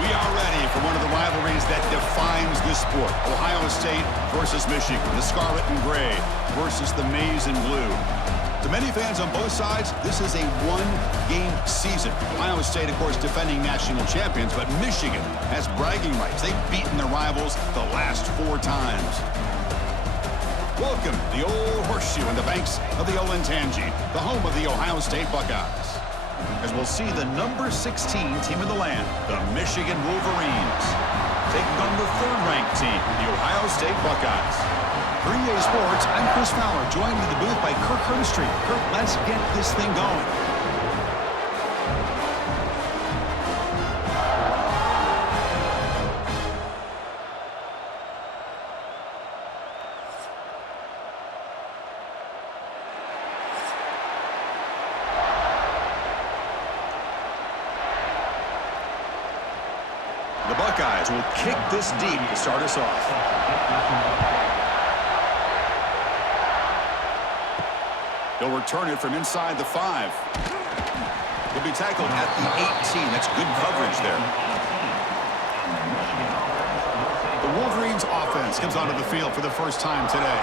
We are ready for one of the rivalries that defines this sport. Ohio State versus Michigan. The scarlet and gray versus the maize and blue. To many fans on both sides, this is a one-game season. Ohio State, of course, defending national champions, but Michigan has bragging rights. They've beaten their rivals the last 4 times. Welcome to the old horseshoe in the banks of the Olentangy, the home of the Ohio State Buckeyes. As we'll see the number 16 team in the land, the Michigan Wolverines, taking on the 3rd-ranked team, the Ohio State Buckeyes. For EA Sports, I'm Chris Fowler, joined in the booth by Kirk Herbstreit. Kirk, let's get this thing going. The Buckeyes will kick this deep to start us off. He'll return it from inside the 5. He'll be tackled at the 18. That's good coverage there. The Wolverines offense comes onto the field for the first time today.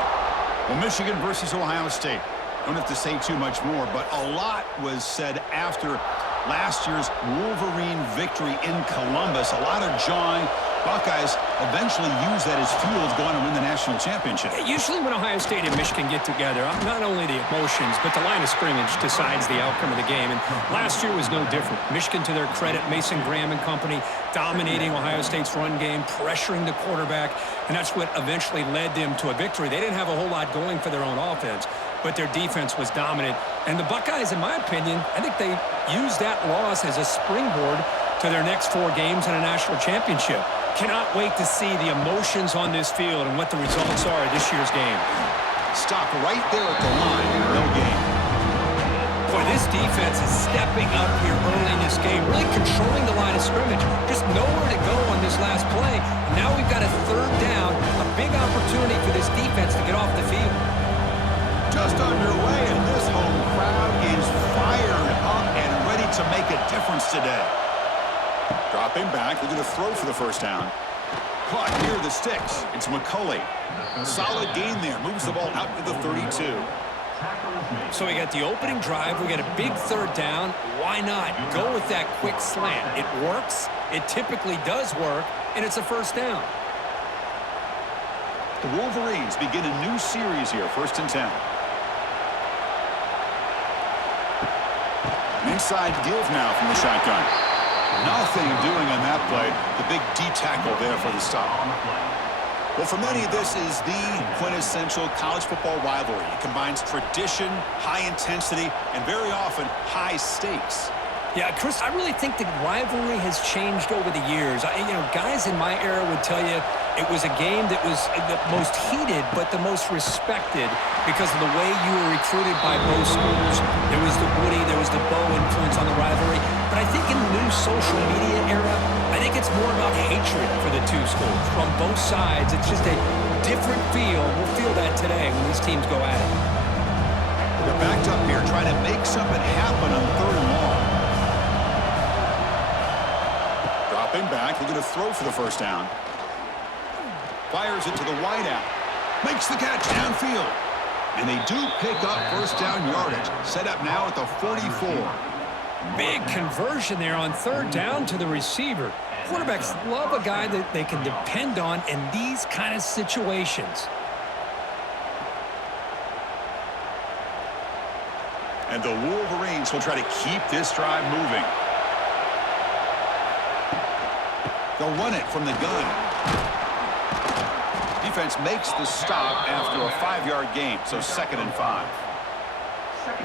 Well, Michigan versus Ohio State. Don't have to say too much more, but a lot was said after last year's Wolverine victory in Columbus. A lot of jawing. Buckeyes eventually use that as fuel to go on and win the national championship. Usually when Ohio State and Michigan get together, not only the emotions, but the line of scrimmage decides the outcome of the game. And last year was no different. Michigan, to their credit, Mason Graham and company, dominating Ohio State's run game, pressuring the quarterback, and that's what eventually led them to a victory. They didn't have a whole lot going for their own offense, but their defense was dominant. And the Buckeyes, in my opinion, I think they used that loss as a springboard to their next 4 games in a national championship. Cannot wait to see the emotions on this field and what the results are of this year's game. Stop right there at the line. No gain. Boy, this defense is stepping up here early in this game, really controlling the line of scrimmage. Just nowhere to go on this last play. And now we've got a 3rd down, a big opportunity for this defense to get off the field. Just underway, and this home crowd is fired up and ready to make a difference today. Dropping back, they're going to throw for the first down. Caught near the sticks. It's McCulley. Solid gain there. Moves the ball out to the 32. So we got the opening drive. We got a big 3rd down. Why not go with that quick slant? It works. It typically does work, and it's a 1st down. The Wolverines begin a new series here. 1st and 10. An inside give now from the shotgun. Nothing doing on that play. The big D tackle there for the stop. Well, for many, this is the quintessential college football rivalry. It combines tradition, high intensity, and very often high stakes. Yeah, Chris, I really think the rivalry has changed over the years. Guys in my era would tell you it was a game that was the most heated but the most respected because of the way you were recruited by both schools. There was the Woody, there was the Bo influence on the rivalry. But I think in the new social media era, I think it's more about hatred for the 2 schools. From both sides, it's just a different feel. We'll feel that today when these teams go at it. They're backed up here trying to make something happen on 3rd and long. Dropping back, they're going to throw for the first down. Fires it to the wideout. Makes the catch downfield. And they do pick up 1st down yardage. Set up now at the 44. Big conversion there on 3rd down to the receiver. Quarterbacks love a guy that they can depend on in these kind of situations. And the Wolverines will try to keep this drive moving. They'll run it from the gun. Defense makes the stop after a 5-yard gain, so 2nd and 5.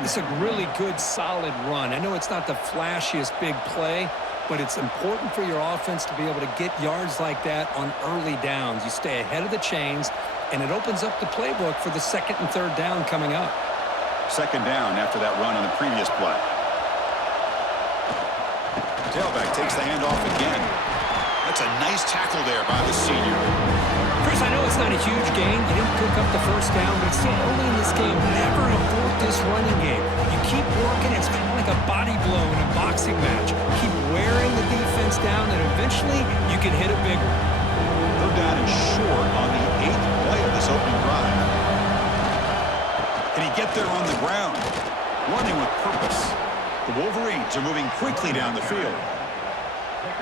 It's a really good, solid run. I know it's not the flashiest big play, but it's important for your offense to be able to get yards like that on early downs. You stay ahead of the chains, and it opens up the playbook for the 2nd and 3rd down coming up. 2nd down after that run on the previous play. Tailback takes the handoff again. That's a nice tackle there by the senior. Chris, I know it's not a huge gain. You didn't pick up the 1st down, but it's still early in this game. Never abort this running game. You keep working. It's kind of like a body blow in a boxing match. Keep wearing the defense defense down, and eventually you can hit a big one. Third down and short on the 8th play of this opening drive. Can he get there on the ground? Running with purpose. The Wolverines are moving quickly down the field.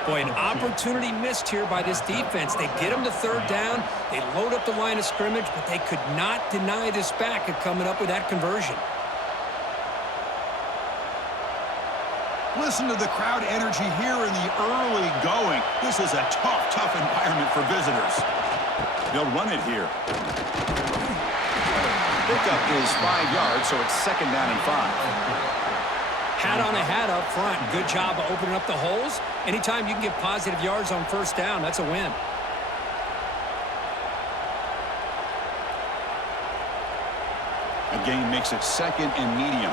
Boy, an opportunity missed here by this defense. They get him to third down. They load up the line of scrimmage, but they could not deny this back of coming up with that conversion. Listen to the crowd energy here in the early going. This is a tough environment for visitors. They'll run it here. Pickup is 5 yards, so it's second down and 5. Hat on a hat up front. Good job of opening up the holes. Anytime you can get positive yards on first down, that's a win. A gain makes it second and medium.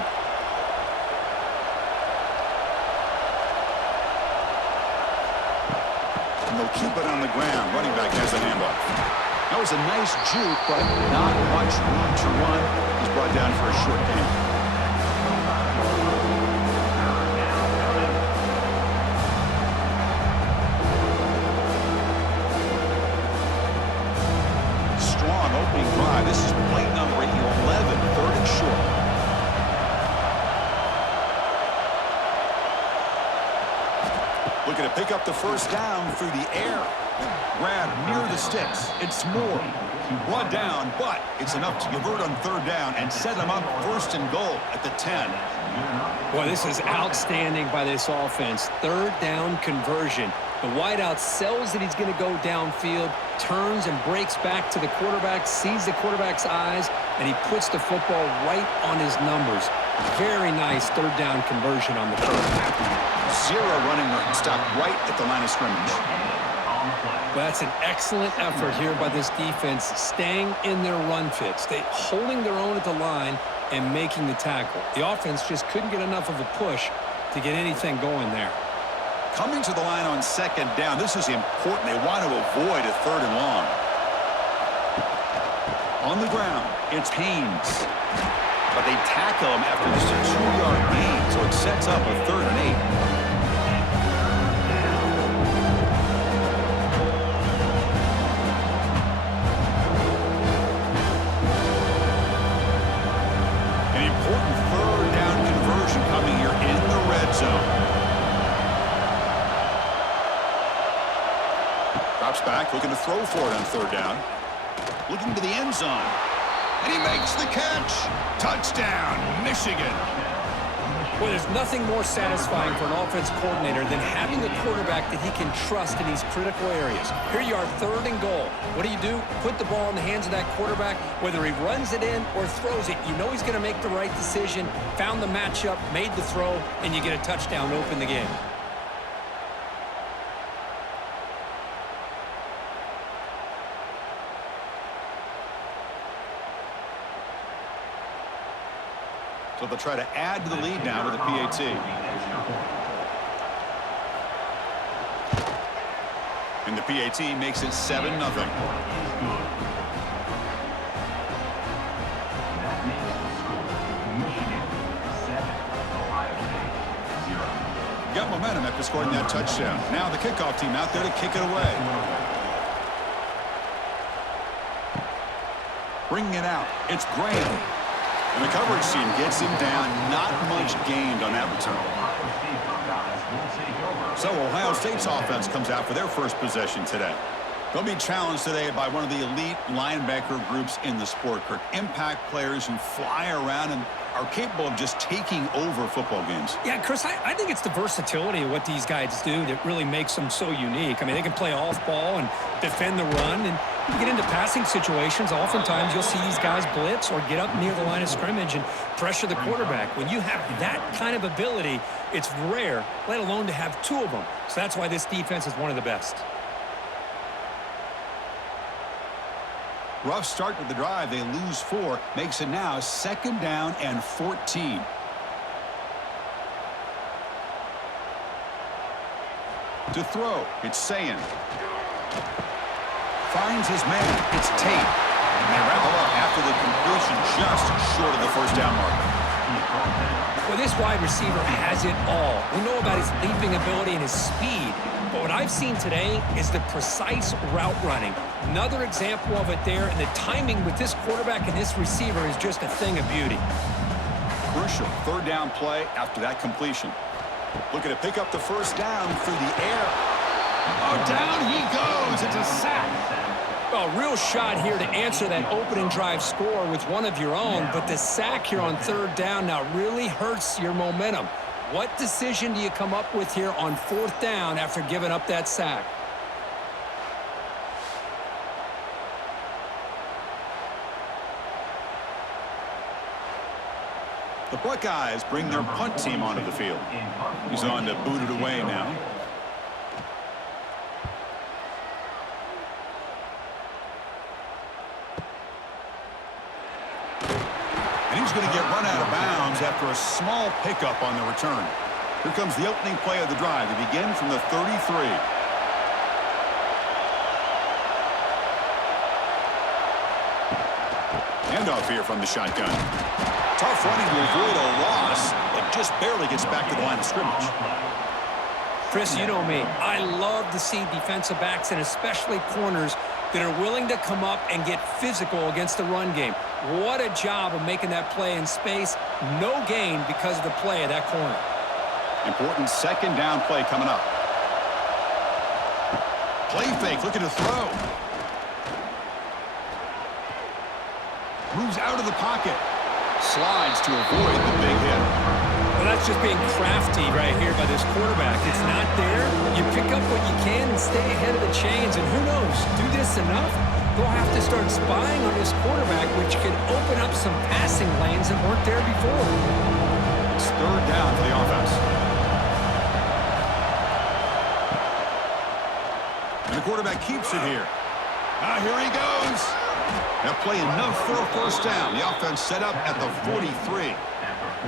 And they'll keep it on the ground. Running back has the handoff. That was a nice juke, but not much room to run. He's brought down for a short gain. Strong opening drive. This is play number 11, third and short. Looking to pick up the first down through the air. Grab near the sticks. It's more. Brought down, but it's enough to convert on third down and set them up first and goal at the 10. Boy, this is outstanding by this offense. Third down conversion. The wideout sells that he's going to go downfield, turns and breaks back to the quarterback, sees the quarterback's eyes, and he puts the football right on his numbers. Very nice third down conversion on the third. Zero running room. Stop right at the line of scrimmage. Well, that's an excellent effort here by this defense, staying in their run fits. They holding their own at the line and making the tackle. The offense just couldn't get enough of a push to get anything going there. Coming to the line on second down. This is important. They want to avoid a third and long. On the ground, it's Haynes. But they tackle him after just a 2-yard gain, so it sets up a third and 8. Drops back, looking to throw for it on third down. Looking to the end zone. And he makes the catch. Touchdown, Michigan. Well, there's nothing more satisfying for an offense coordinator than having a quarterback that he can trust in these critical areas. Here you are, third and goal. What do? Put the ball in the hands of that quarterback. Whether he runs it in or throws it, you know he's going to make the right decision. Found the matchup, made the throw, and you get a touchdown to open the game. So they'll try to add to the lead now with the PAT. And the PAT makes it 7-0. Got momentum after scoring that touchdown. Now the kickoff team out there to kick it away. Bringing it out. It's Graham. And the coverage team gets him down. Not much gained on that return. So Ohio State's offense comes out for their first possession today. They'll be challenged today by one of the elite linebacker groups in the sport, Kirk. Impact players who fly around and are capable of just taking over football games. Yeah, Chris, I think it's the versatility of what these guys do that really makes them so unique. I mean, they can play off ball and defend the run, and you get into passing situations, oftentimes you'll see these guys blitz or get up near the line of scrimmage and pressure the quarterback. When you have that kind of ability, it's rare, let alone to have two of them. So that's why this defense is one of the best. Rough start with the drive. They lose 4. Makes it now 2nd down and 14. To throw, it's Sayin. Finds his man. It's Tate. And they wrap it up after the completion just short of the first down marker. Well, this wide receiver has it all. We know about his leaping ability and his speed. But what I've seen today is the precise route running. Another example of it there, and the timing with this quarterback and this receiver is just a thing of beauty. Crucial third down play after that completion. Looking to pick up the first down through the air. Oh, down he goes. It's a sack. Well, real shot here to answer that opening drive score with one of your own, but the sack here on third down now really hurts your momentum. What decision do you come up with here on fourth down after giving up that sack? The Buckeyes bring their punt team onto the field. He's on to boot it away now. And he's going to get run out of bounds after a small pickup on the return. Here comes the opening play of the drive. They begin from the 33. Handoff here from the shotgun. Tough running to avoid a loss, but just barely gets back to the line of scrimmage. Chris, you know me. I love to see defensive backs and especially corners that are willing to come up and get physical against the run game. What a job of making that play in space. No gain because of the play of that corner. Important second down play coming up. Play fake, looking to throw. Moves out of the pocket. Slides to avoid the big hit. Well, that's just being crafty right here by this quarterback. It's not there. You pick up what you can and stay ahead of the chains. And who knows, do this enough, they'll have to start spying on this quarterback, which can open up some passing lanes that weren't there before. It's third down for the offense. And the quarterback keeps it here. Here he goes. That play enough for a first down. The offense set up at the 43.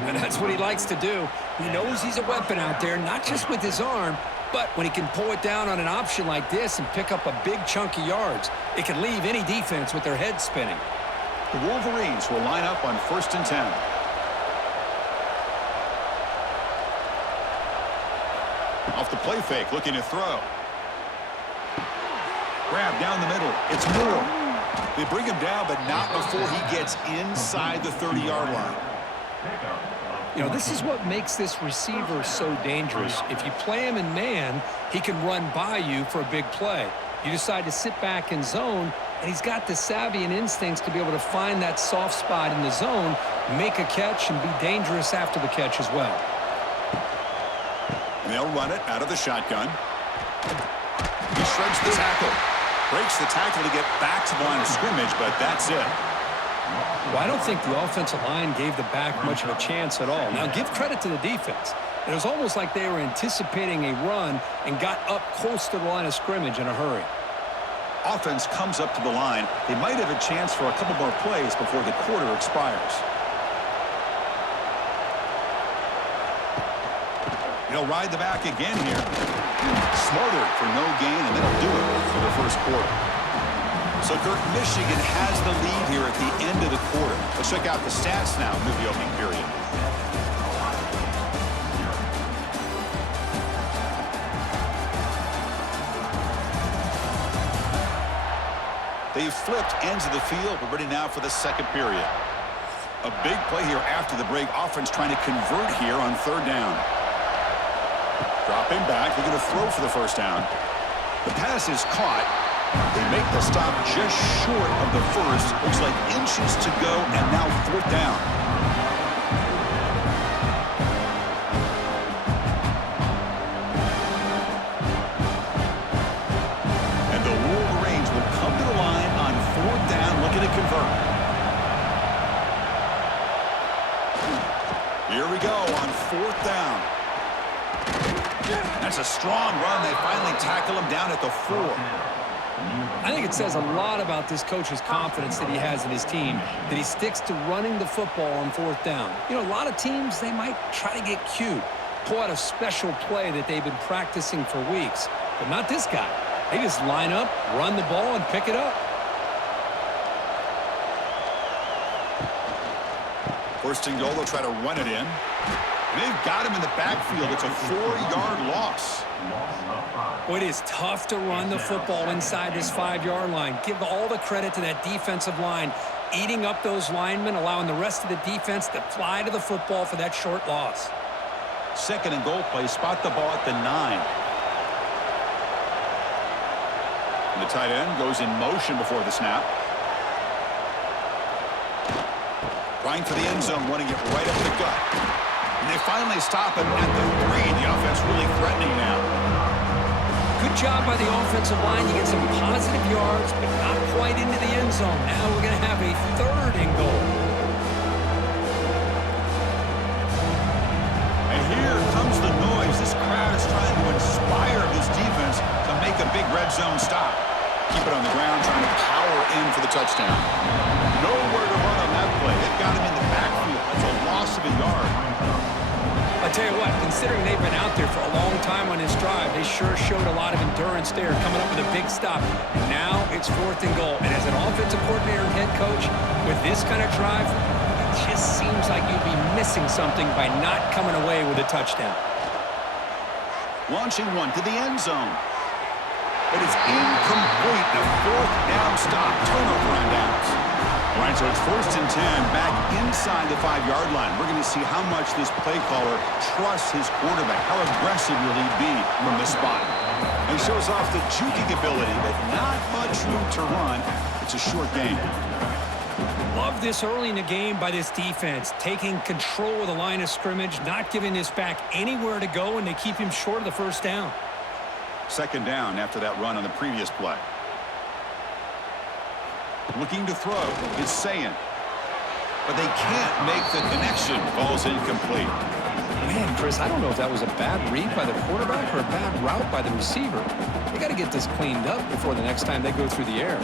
And that's what he likes to do. He knows he's a weapon out there, not just with his arm, but when he can pull it down on an option like this and pick up a big chunk of yards, it can leave any defense with their head spinning. The Wolverines will line up on 1st and 10. Off the play fake, looking to throw. Grab down the middle. It's Moore. They bring him down, but not before he gets inside the 30-yard line. You know, this is what makes this receiver so dangerous. If you play him in man, he can run by you for a big play. You decide to sit back in zone, and he's got the savvy and instincts to be able to find that soft spot in the zone, make a catch, and be dangerous after the catch as well. And they'll run it out of the shotgun. He shreds the tackle. Breaks the tackle to get back to the line of scrimmage, but that's it. Well, I don't think the offensive line gave the back much of a chance at all. Now, give credit to the defense. It was almost like they were anticipating a run and got up close to the line of scrimmage in a hurry. Offense comes up to the line. They might have a chance for a couple more plays before the quarter expires. He'll ride the back again here. Smothered for no gain, and that'll do it for the first quarter. So, Kurt, Michigan has the lead here at the end of the quarter. Let's check out the stats now through the opening period. They've flipped ends of the field. We're ready now for the second period. A big play here after the break. Offense trying to convert here on third down. Dropping back, looking to throw for the first down. The pass is caught. They make the stop just short of the first. Looks like inches to go, and now fourth down. And the Wolverines will come to the line on fourth down, looking to convert. Here we go on fourth down. That's a strong run. They finally tackle him down at the 4. I think it says a lot about this coach's confidence that he has in his team, that he sticks to running the football on fourth down. You know, a lot of teams, they might try to get cute, pull out a special play that they've been practicing for weeks, but not this guy. They just line up, run the ball, and pick it up. First and goal, they'll try to run it in. They've got him in the backfield. It's a 4-yard loss. Well, it is tough to run the football inside this 5-yard line. Give all the credit to that defensive line, eating up those linemen, allowing the rest of the defense to fly to the football for that short loss. Second and goal play. Spot the ball at the 9. And the tight end goes in motion before the snap. Trying for the end zone, wanting it right up the gut. And they finally stop him at the 3. The offense really threatening now. Good job by the offensive line. You get some positive yards, but not quite into the end zone. Now we're going to have a 3rd and goal. And here comes the noise. This crowd is trying to inspire this defense to make a big red zone stop. Keep it on the ground, trying to power in for the touchdown. Nowhere to run on that play. They've got him in the backfield. That's a loss of a yard. I tell you what, considering they've been out there for a long time on this drive, they sure showed a lot of endurance there, coming up with a big stop. And now it's 4th and goal. And as an offensive coordinator and head coach, with this kind of drive, it just seems like you'd be missing something by not coming away with a touchdown. Launching one to the end zone. But it's incomplete. A 4th down stop. Turnover on downs. All right, so it's 1st and 10 back inside the 5-yard line. We're going to see how much this play caller trusts his quarterback. How aggressive will he be from this spot? He shows off the juking ability, but not much room to run. It's a short game. Love this early in the game by this defense, taking control of the line of scrimmage, not giving this back anywhere to go, and they keep him short of the 1st down. 2nd down after that run on the previous play. Looking to throw is saying, but they can't make the connection. Ball's incomplete. Man, Chris, I don't know if that was a bad read by the quarterback or a bad route by the receiver. They got to get this cleaned up before the next time they go through the air.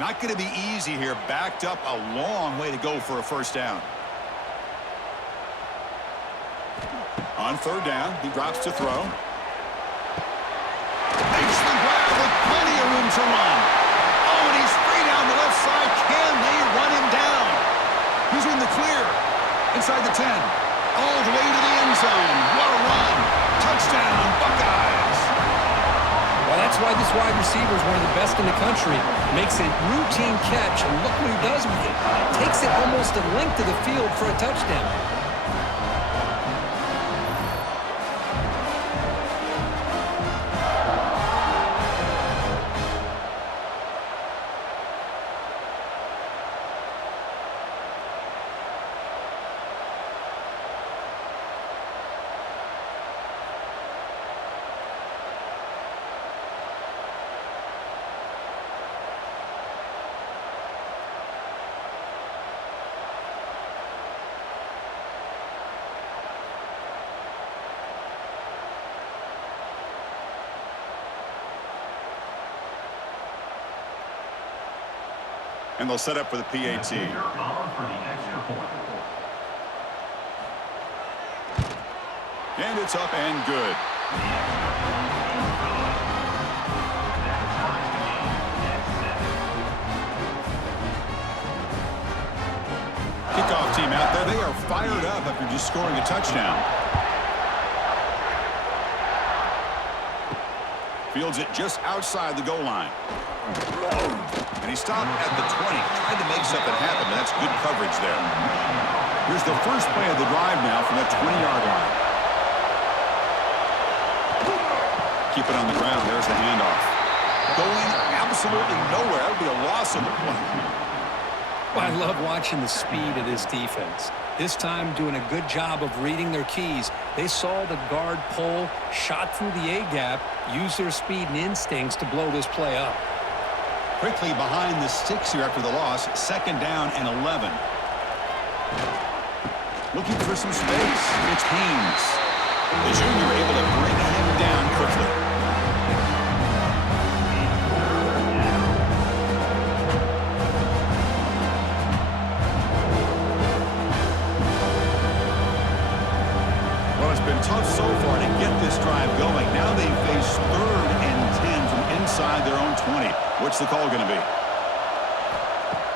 Not going to be easy here. Backed up a long way to go for a 1st down. On 3rd down, he drops to throw. Makes the grab with plenty of room to run. Oh, and he's free down the left side. Can they run him down? He's in the clear. Inside the 10. All the way to the end zone. What a run. Touchdown, Buckeyes. Well, that's why this wide receiver is one of the best in the country. Makes a routine catch, and look what he does with it. Takes it almost a length of the field for a touchdown. And they'll set up for the PAT. And it's up and good. Kickoff team out there. They are fired up after just scoring a touchdown. Fields it just outside the goal line. And he stopped at the 20. Tried to make something happen, but that's good coverage there. Here's the first play of the drive now from that 20-yard line. Keep it on the ground. There's the handoff. Going absolutely nowhere. That would be a loss of the play. Well, I love watching the speed of this defense. This time doing a good job of reading their keys. They saw the guard pull, shot through the A-gap, used their speed and instincts to blow this play up. Quickly behind the sticks here after the loss. 2nd down and 11. Looking for some space. It's Haynes. The junior able to bring him down quickly. Well, it's been tough so far to get this drive going. Now they face 3rd and 10 from inside their own 20. What's the call going to be?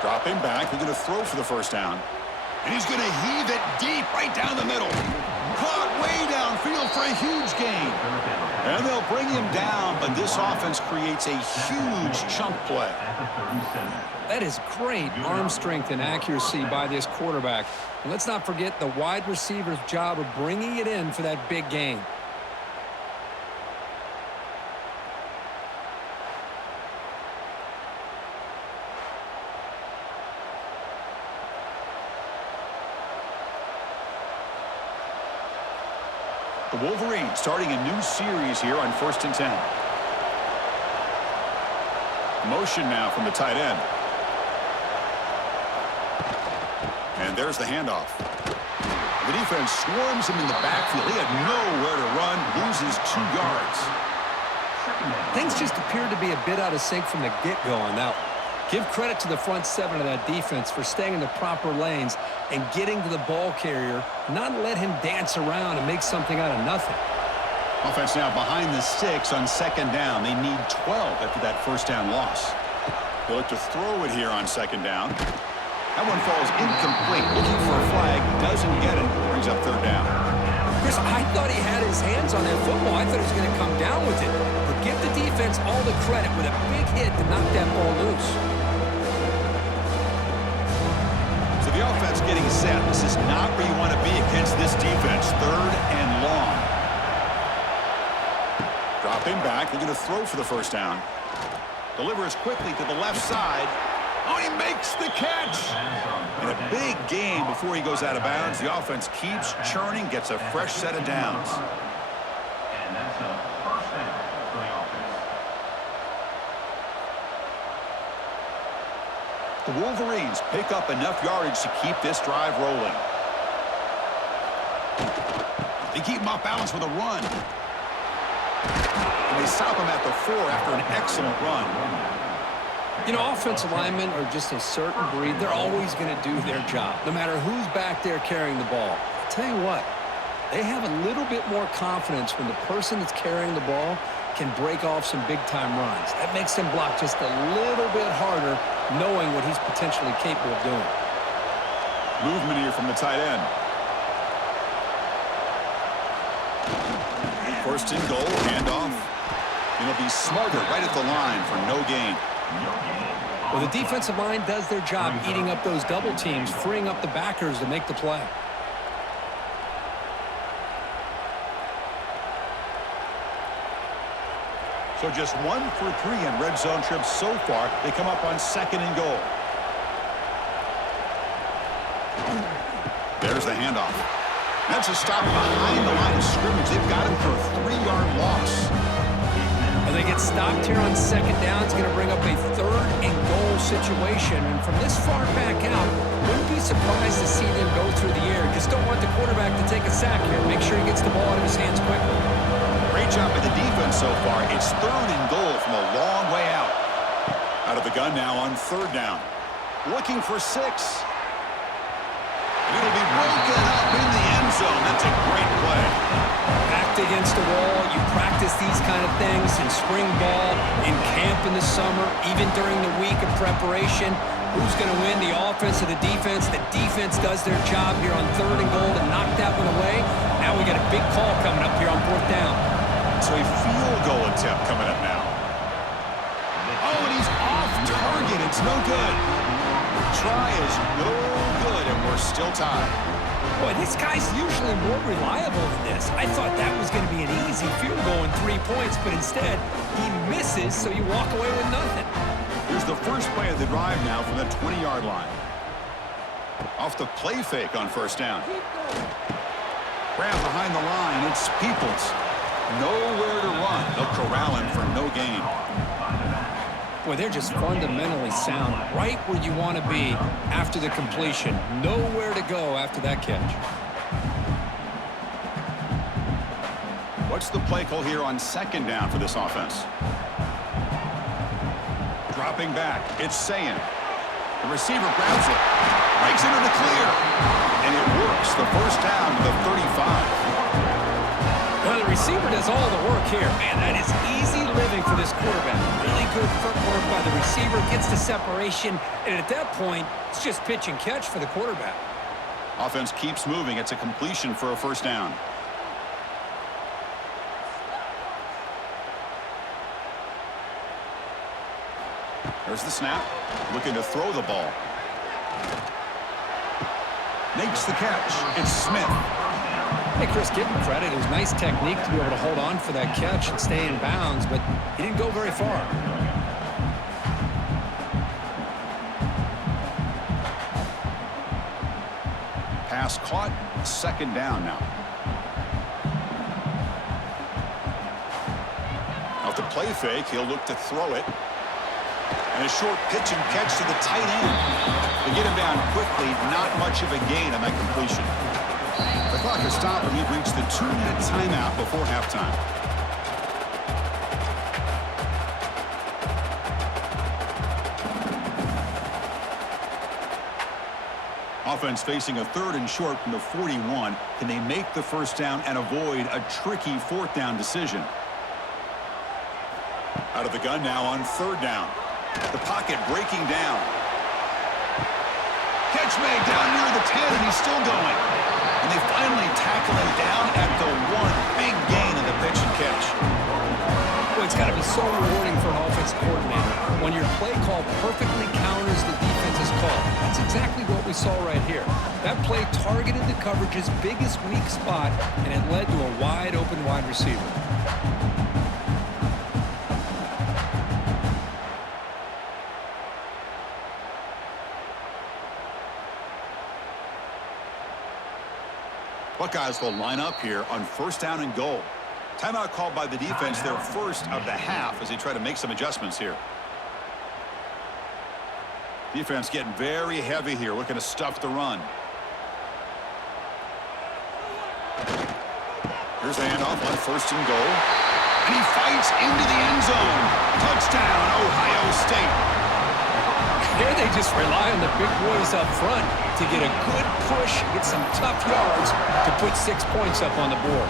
Dropping back. They're going to throw for the first down. And he's going to heave it deep right down the middle. Caught way downfield for a huge gain. And they'll bring him down, but this offense creates a huge chunk play. That is great arm strength and accuracy by this quarterback. And let's not forget the wide receiver's job of bringing it in for that big gain. The Wolverines starting a new series here on 1st and 10. Motion now from the tight end. And there's the handoff. The defense swarms him in the backfield. He had nowhere to run, loses 2 yards. Things just appeared to be a bit out of sync from the get-go on that one. Give credit to the front 7 of that defense for staying in the proper lanes and getting to the ball carrier, not let him dance around and make something out of nothing. Offense now behind the 6 on 2nd down. They need 12 after that first down loss. They look to throw it here on 2nd down. That one falls incomplete. Looking for a flag, doesn't get it. Brings up 3rd down. Chris, I thought he had his hands on that football. I thought he was going to come down with it. But give the defense all the credit with a big hit to knock that ball loose. So the offense getting set. This is not where you want to be against this defense. 3rd and long. Dropping back. They're going to throw for the first down. Delivers quickly to the left side. Oh, he makes the catch. And a big gain before he goes out of bounds. The offense keeps churning, gets a fresh set of downs. And that's a first down for the offense. The Wolverines pick up enough yardage to keep this drive rolling. They keep him off balance with a run. And they stop him at the 4 after an excellent run. You know, offensive linemen are just a certain breed. They're always going to do their job, no matter who's back there carrying the ball. I'll tell you what, they have a little bit more confidence when the person that's carrying the ball can break off some big-time runs. That makes them block just a little bit harder, knowing what he's potentially capable of doing. Movement here from the tight end. 1st and goal, handoff. It'll be smarter right at the line for no gain. Well, the defensive line does their job eating up those double teams, freeing up the backers to make the play. So just 1 for 3 in red zone trips so far. They come up on 2nd and goal. There's the handoff. That's a stop behind the line of scrimmage. They've got him for a 3-yard loss. Well, they get stopped here on 2nd down. It's going to bring up a 3rd and goal situation. And from this far back out, wouldn't be surprised to see them go through the air. Just don't want the quarterback to take a sack here. Make sure he gets the ball out of his hands quickly. Great job by the defense so far. It's 3rd and goal from a long way out. Out of the gun now on 3rd down. Looking for 6. And it'll be broken up in the end zone. That's a great play. Backed against the wall. You practice these kind of things in spring ball, in camp in the summer, even during the week of preparation. Who's going to win, the offense or the defense? The defense does their job here on 3rd and goal to knock that one away. Now we got a big call coming up here on 4th down. So a field goal attempt coming up now. Oh, and he's off target. It's no good. Try is no good, and we're still tied. Boy, this guy's usually more reliable than this. I thought that was going to be an easy field goal and 3 points, but instead he misses, so you walk away with nothing. Here's the first play of the drive now from the 20-yard line. Off the play fake on 1st down. Grab behind the line. It's Peoples. Nowhere to run. They'll corral him for no gain. Boy, they're just fundamentally sound, right where you want to be after the completion. Nowhere to go after that catch. What's the play call here on 2nd down for this offense? Dropping back. It's Sayin. The receiver grabs it. Breaks into the clear. And it works. The first down to the 35. Well, the receiver does all the work here. Man, that is easy living for this quarterback. Really good footwork by the receiver, gets the separation, and at that point, it's just pitch and catch for the quarterback. Offense keeps moving. It's a completion for a first down. There's the snap. Looking to throw the ball. Makes the catch. It's Smith. Hey, Chris, give him credit. It was nice technique to be able to hold on for that catch and stay in bounds, but he didn't go very far. Pass caught. Second down now. Off the play fake, he'll look to throw it. And a short pitch and catch to the tight end. They get him down quickly. Not much of a gain on that completion. The clock has stopped, and we've reached the 2-minute timeout before halftime. Offense facing a 3rd and short from the 41. Can they make the first down and avoid a tricky 4th down decision? Out of the gun now on 3rd down. The pocket breaking down. Catch made down near the 10, and he's still going. And they finally tackle him down at the 1. Big gain in the pitch and catch. Well, it's got to be so rewarding for an offensive coordinator when your play call perfectly counters the defense's call. That's exactly what we saw right here. That play targeted the coverage's biggest weak spot, and it led to a wide-open wide receiver. Buckeyes will line up here on 1st down and goal. Timeout called by the defense, their first of the half, as they try to make some adjustments here. Defense getting very heavy here, looking to stuff the run. Here's the handoff on 1st and goal. And he fights into the end zone. Touchdown, Ohio State. Here they just rely on the big boys up front to get a good push, get some tough yards to put 6 points up on the board.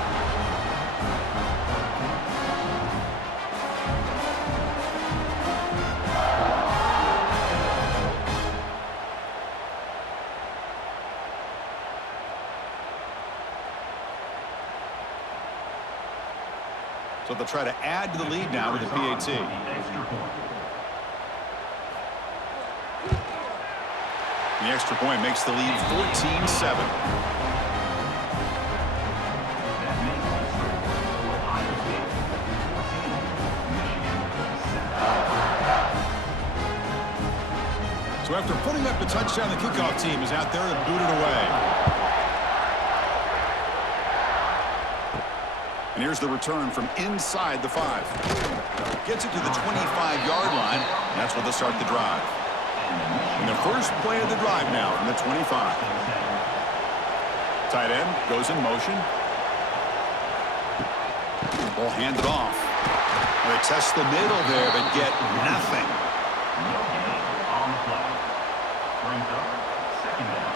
So they'll try to add to the lead now with the PAT. The extra point makes the lead 14-7. So after putting up the touchdown, the kickoff team is out there and booted away. And here's the return from inside the 5. Gets it to the 25-yard line, and that's where they'll start the drive. And the first play of the drive now from the 25. Tight end goes in motion. Ball handed off. They test the middle there, but get nothing. No gain on the play. Brings up 2nd down.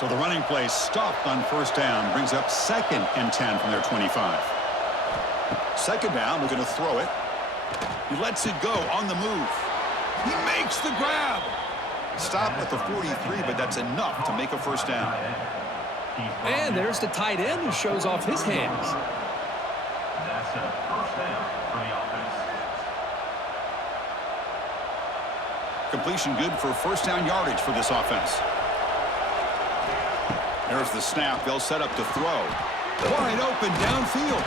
So the running play stopped on 1st down, brings up 2nd and 10 from their 25. 2nd down, we're going to throw it. He lets it go on the move. He makes the grab. Stop at the 43, but that's enough to make a first down. And there's the tight end who shows off his hands. That's a first down for the offense. Completion good for first down yardage for this offense. There's the snap. They'll set up to throw. Wide open downfield.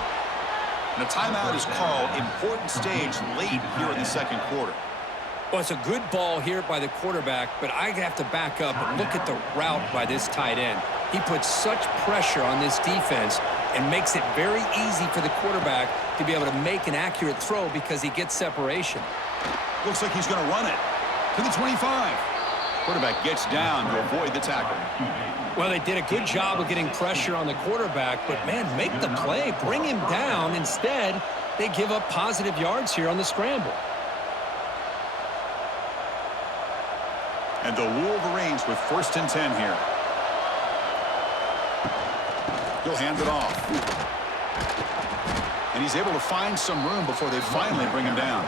And a timeout is called. Important stage late here in the 2nd quarter. Well, it's a good ball here by the quarterback, but I have to back up and look at the route by this tight end. He puts such pressure on this defense and makes it very easy for the quarterback to be able to make an accurate throw because he gets separation. Looks like he's going to run it to the 25. Quarterback gets down to avoid the tackle. Well, they did a good job of getting pressure on the quarterback, but, man, make the play. Bring him down. Instead, they give up positive yards here on the scramble. And the Wolverines with 1st and 10 here. He'll hand it off. And he's able to find some room before they finally bring him down.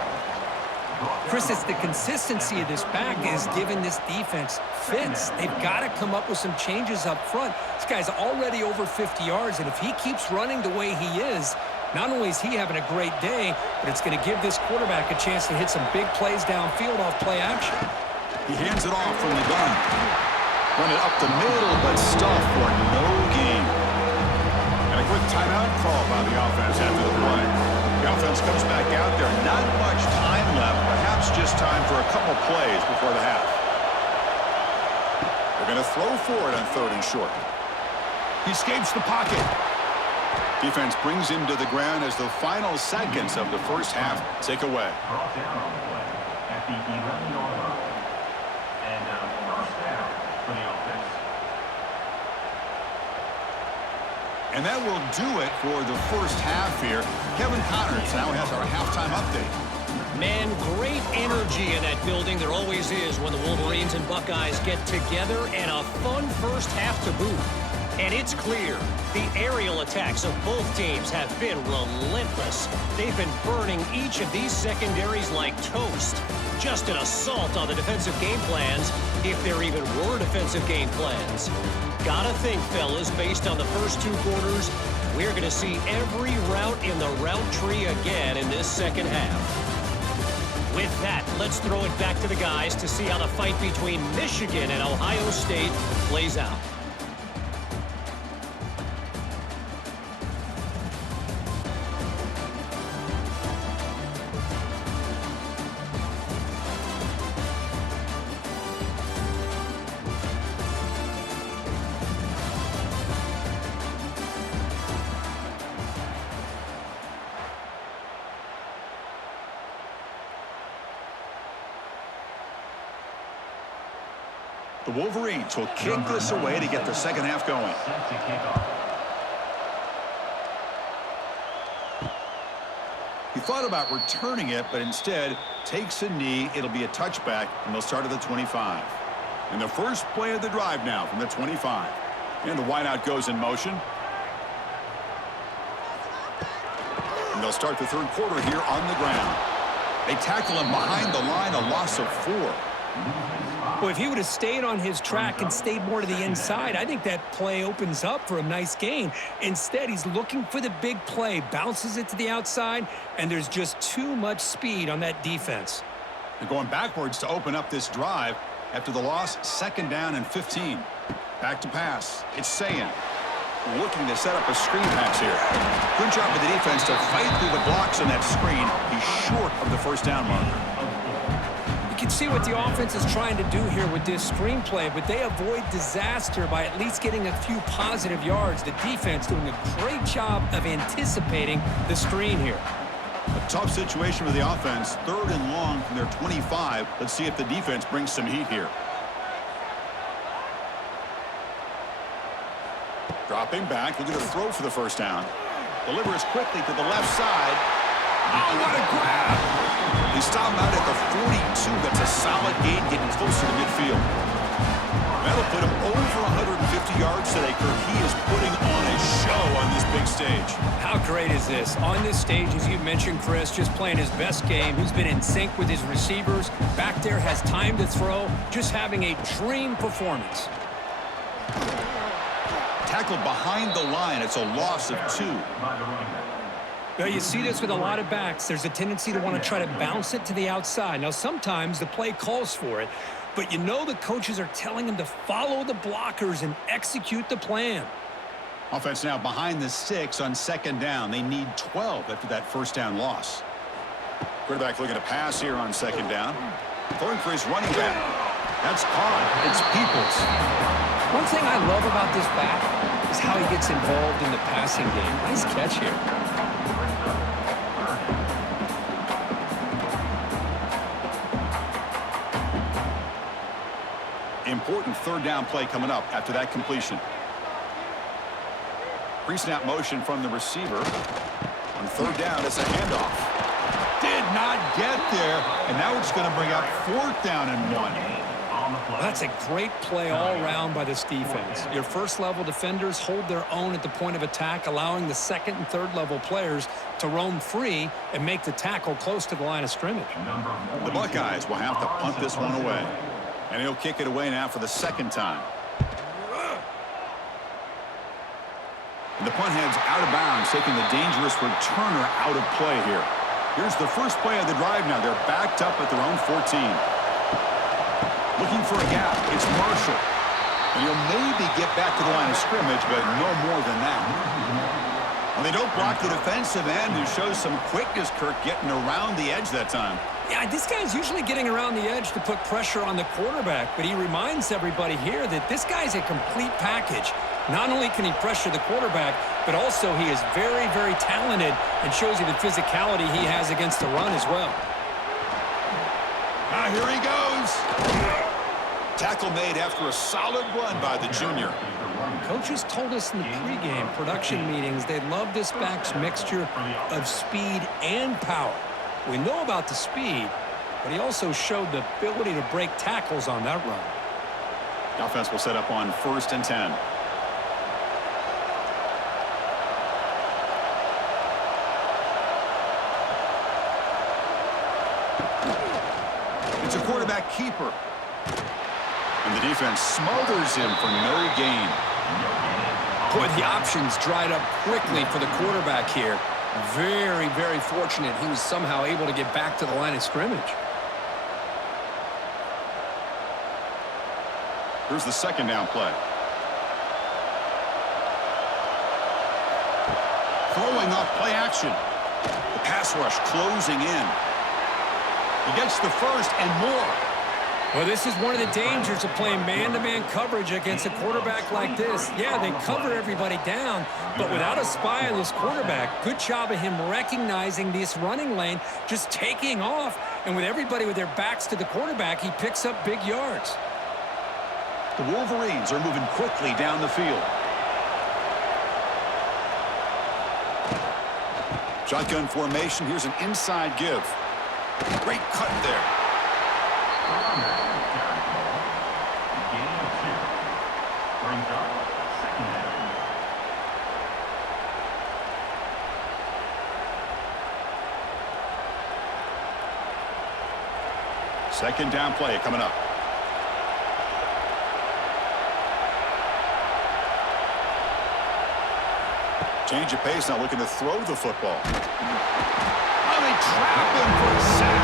Chris, it's the consistency of this back is giving this defense fits. They've got to come up with some changes up front. This guy's already over 50 yards, and if he keeps running the way he is, not only is he having a great day, but it's going to give this quarterback a chance to hit some big plays downfield off play action. He hands it off from the gun. Run it up the middle, but stuffed for no gain. And a quick timeout call by the offense after the play. The offense comes back out there. Not much time left. Perhaps just time for a couple plays before the half. They're going to throw for it on 3rd and short. He escapes the pocket. Defense brings him to the ground as the final seconds of the first half tick away. Brought down on the play at the 11-yard line. And first down for the offense. And that will do it for the first half here. Kevin Connors now has our halftime update. Man, great energy in that building. There always is when the Wolverines and Buckeyes get together, and a fun first half to boot. And it's clear, the aerial attacks of both teams have been relentless. They've been burning each of these secondaries like toast. Just an assault on the defensive game plans, if there even were defensive game plans. Gotta think, fellas, based on the first 2 quarters, we're going to see every route in the route tree again in this second half. With that, let's throw it back to the guys to see how the fight between Michigan and Ohio State plays out. The Wolverines will kick this away to get the second half going. Set to kick off. He thought about returning it, but instead takes a knee. It'll be a touchback, and they'll start at the 25. And the first play of the drive now from the 25. And the wideout goes in motion. And they'll start the 3rd quarter here on the ground. They tackle him behind the line, a loss of 4. Well, if he would have stayed on his track and stayed more to the inside, I think that play opens up for a nice gain. Instead, he's looking for the big play, bounces it to the outside, and there's just too much speed on that defense. They're going backwards to open up this drive after the loss, 2nd down and 15. Back to pass. It's Sayin. Looking to set up a screen pass here. Good job of the defense to fight through the blocks on that screen. He's short of the first down marker. You can see what the offense is trying to do here with this screenplay, but they avoid disaster by at least getting a few positive yards. The defense doing a great job of anticipating the screen here. A tough situation for the offense. 3rd and long from their 25. Let's see if the defense brings some heat here. Dropping back, looking to throw for the first down. Delivers quickly to the left side. Oh, what a grab! They stop him out at the 42. That's a solid gain, getting closer to midfield. That'll put him over 150 yards today, Kirk. He is putting on a show on this big stage. How great is this? On this stage, as you mentioned, Chris, just playing his best game. He's been in sync with his receivers. Back there, has time to throw. Just having a dream performance. Tackled behind the line. It's a loss of 2. Well, you see this with a lot of backs. There's a tendency to want to try to bounce it to the outside. Now, sometimes the play calls for it, but you know the coaches are telling them to follow the blockers and execute the plan. Offense now behind the 6 on 2nd down. They need 12 after that first down loss. Quarterback looking to pass here on 2nd down. Throwing for his running back. That's caught. It's Peoples. One thing I love about this back is how he gets involved in the passing game. Nice catch here. Important 3rd down play coming up after that completion. Pre-snap motion from the receiver. On 3rd down, it's a handoff. Did not get there, and now it's going to bring up 4th down and 1. play. That's a great play all around by this defense. Your first-level defenders hold their own at the point of attack, allowing the second and third-level players to roam free and make the tackle close to the line of scrimmage. The Buckeyes will have to punt this one away. And he'll kick it away now for the second time. And the punt heads out of bounds, taking the dangerous returner out of play here. Here's the first play of the drive now. They're backed up at their own 14. Looking for a gap. It's Marshall. And he'll maybe get back to the line of scrimmage, but no more than that. Well, they don't block the defensive end, who shows some quickness, Kirk, getting around the edge that time. Yeah, this guy's usually getting around the edge to put pressure on the quarterback, but he reminds everybody here that this guy's a complete package. Not only can he pressure the quarterback, but also he is very, very talented and shows you the physicality he has against the run as well. Ah, here he goes. Tackle made after a solid run by the junior. Coaches told us in the pregame production meetings they love this back's mixture of speed and power. We know about the speed, but he also showed the ability to break tackles on that run. The offense will set up on 1st and 10. It's a quarterback keeper. And the defense smothers him for no gain. Boy, the options dried up quickly for the quarterback here. Very, very fortunate he was somehow able to get back to the line of scrimmage. Here's the second down play. Throwing off play action. The pass rush closing in. He gets the first and more. Well, this is one of the dangers of playing man-to-man coverage against a quarterback like this. Yeah, they cover everybody down, but without a spy on this quarterback, good job of him recognizing this running lane, just taking off, and with everybody with their backs to the quarterback, he picks up big yards. The Wolverines are moving quickly down the field. Shotgun formation. Here's an inside give. Great cut there. Second down play coming up. Change of pace now, looking to throw the football. Oh, they trap him for a sack.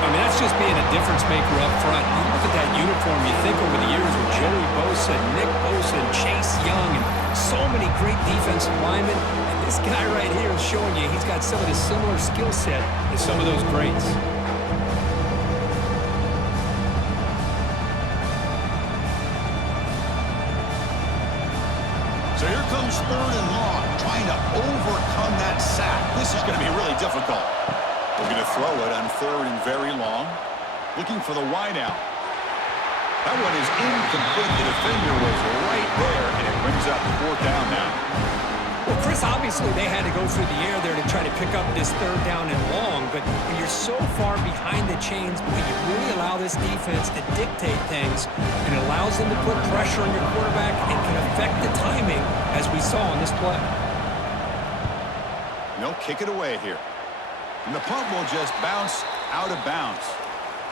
I mean, that's just being a difference maker up front. You look at that uniform, you think over the years with Joey Bosa, Nick Bosa, and Chase Young, and so many great defensive linemen. And this guy right here is showing you he's got some of the similar skill set as some of those greats. So here comes 3rd and long, trying to overcome that sack. This is going to be really difficult. We're going to throw it on 3rd and very long. Looking for the wide out. That one is incomplete. The defender was right there, and it brings up 4th down now. Well, Chris, obviously they had to go through the air there to try to pick up this 3rd down and long, but when you're so far behind the chains, boy, you really allow this defense to dictate things, and it allows them to put pressure on your quarterback and can affect the timing, as we saw on this play. And they'll kick it away here. And the punt will just bounce out of bounds.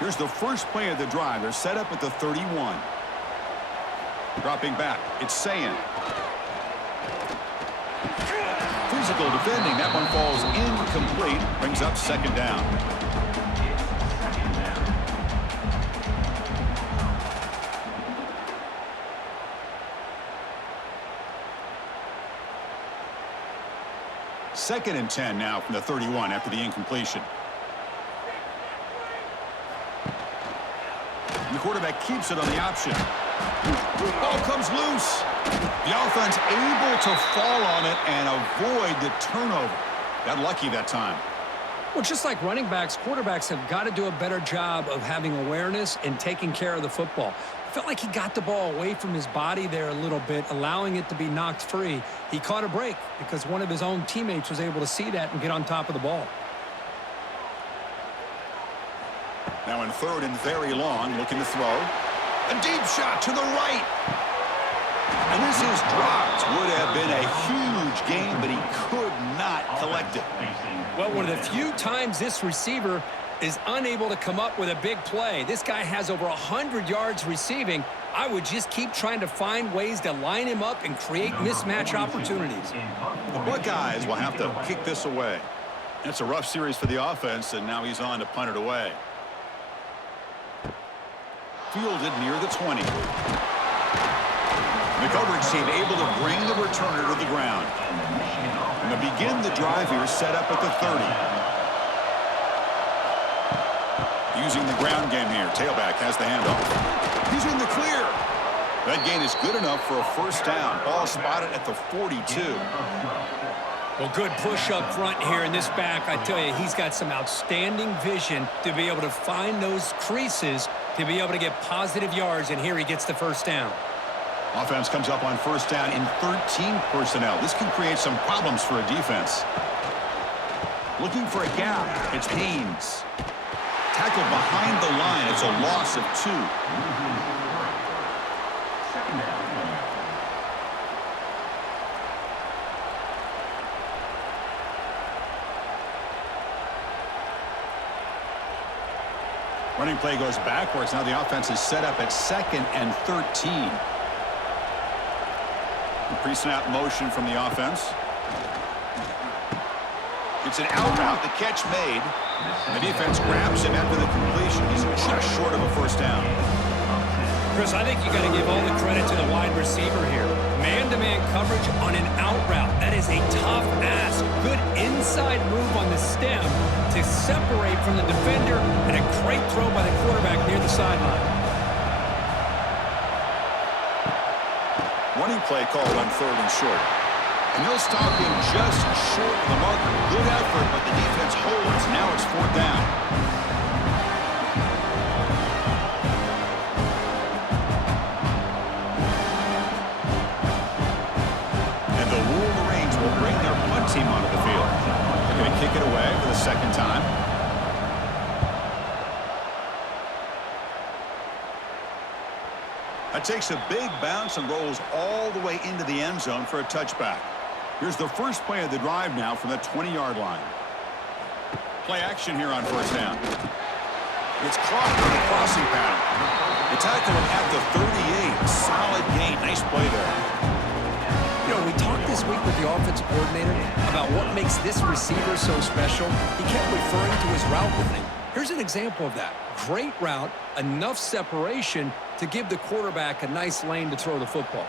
Here's the first play of the drive. They're set up at the 31. Dropping back, it's Sayan. Physical defending. That one falls incomplete. Brings up 2nd down. Second and 10 now from the 31 after the incompletion. And the quarterback keeps it on the option. Ball comes loose. The offense able to fall on it and avoid the turnover. Got lucky that time. Well, just like running backs, quarterbacks have got to do a better job of having awareness and taking care of the football. I felt like he got the ball away from his body there a little bit, allowing it to be knocked free. He caught a break because one of his own teammates was able to see that and get on top of the ball. Now in 3rd and very long, looking to throw. A deep shot to the right. And this is dropped. Would have been a huge game, but he could not collect it. Well, one of the few times this receiver is unable to come up with a big play. This guy has over 100 yards receiving. I would just keep trying to find ways to line him up and create mismatch opportunities. The Buckeyes will have to kick this away. It's a rough series for the offense, and now he's on to punt it away. Fielded near the 20. The coverage team able to bring the returner to the ground. And to begin the drive here, set up at the 30. Using the ground game here. Tailback has the handoff. He's in the clear. That gain is good enough for a first down. Ball spotted at the 42. Well, good push up front here in this back. I tell you, he's got some outstanding vision to be able to find those creases to be able to get positive yards, and here he gets the first down. Offense comes up on first down in 13 personnel. This can create some problems for a defense. Looking for a gap. It's Haynes. Tackled behind the line. It's a loss of 2. Running play goes backwards. Now the offense is set up at 2nd and 13. Pre-snap motion from the offense. It's an out route. The catch made. The defense grabs him after the completion. He's just short of a first down. Chris, I think you got to give all the credit to the wide receiver here. Man-to-man coverage on an out route. That is a tough ask. Good inside move on the stem to separate from the defender, and a great throw by the quarterback near the sideline. Running play called on 3rd and short. And they'll stop him just short of the marker. Good effort, but the defense holds. Now it's 4th down. And the Wolverines will bring their punt team onto the field. They're going to kick it away for the 2nd time. That takes a big bounce and rolls all the way into the end zone for a touchback. Here's the first play of the drive now from the 20-yard line. Play action here on first down. It's caught in the crossing pattern. They tackle him at the 38. Solid gain. Nice play there. You know, we talked this week with the offensive coordinator about what makes this receiver so special. He kept referring to his route running. Here's an example of that. Great route, enough separation to give the quarterback a nice lane to throw the football.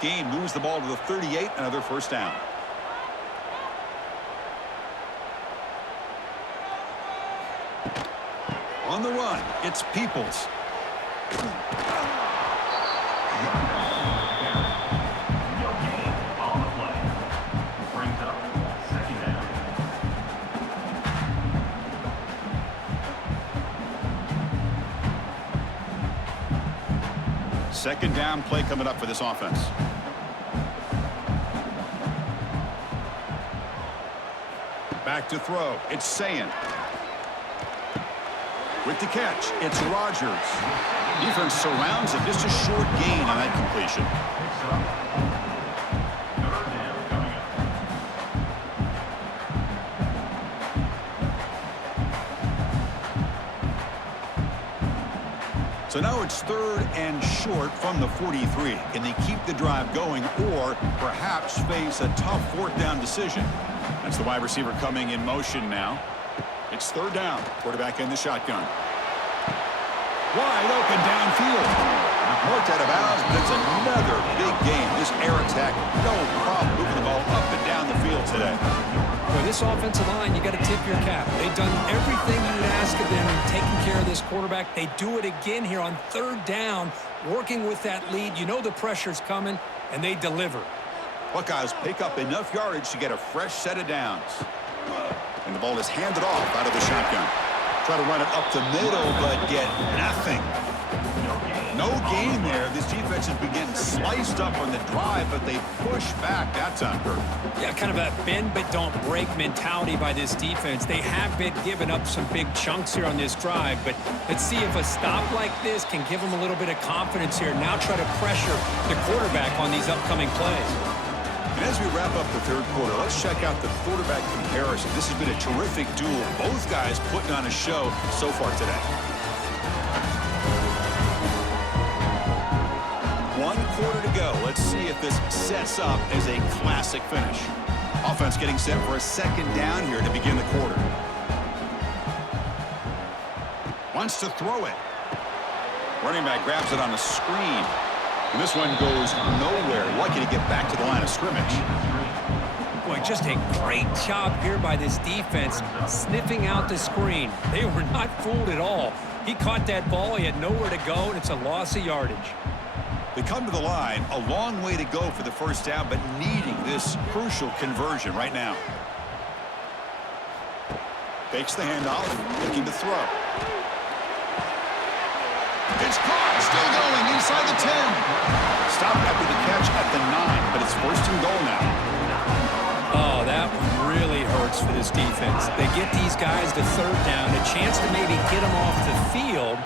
Gain moves the ball to the 38, another first down. On the run, it's Peoples. Second down play coming up for this offense. Back to throw. It's Sayin. With the catch, it's Rogers. Defense surrounds him. Just a short gain on that completion. So now it's 3rd and short from the 43. Can they keep the drive going or perhaps face a tough 4th down decision? That's the wide receiver coming in motion now. It's 3rd down. Quarterback in the shotgun. Wide open downfield. Marked out of bounds, but it's another big game. This air attack, no problem moving the ball up and down the field today. For this offensive line, you got to tip your cap. They've done everything you would ask of them in taking care of this quarterback. They do it again here on 3rd down, working with that lead. You know the pressure's coming, and they deliver. Buckeyes pick up enough yardage to get a fresh set of downs. And the ball is handed off out of the shotgun. Try to run it up the middle, but get nothing. No gain there. This defense has been getting sliced up on the drive, but they push back that time, Kurt. Yeah, kind of a bend but don't break mentality by this defense. They have been giving up some big chunks here on this drive, but let's see if a stop like this can give them a little bit of confidence here. Now try to pressure the quarterback on these upcoming plays. And as we wrap up the third quarter, let's check out the quarterback comparison. This has been a terrific duel. Both guys putting on a show so far today. 1 quarter to go. Let's see if this sets up as a classic finish. Offense getting set for a second down here to begin the quarter. Wants to throw it. Running back grabs it on the screen. And this one goes nowhere. Lucky to get back to the line of scrimmage. Boy, just a great job here by this defense, sniffing out the screen. They were not fooled at all. He caught that ball. He had nowhere to go, and it's a loss of yardage. They come to the line, a long way to go for the first down, but needing this crucial conversion right now. Fakes the handoff, looking to throw. It's caught, still going inside the 10. Stopped after the catch at the 9, but it's first and goal now. Oh, that one really hurts for this defense. They get these guys to third down, a chance to maybe get them off the field,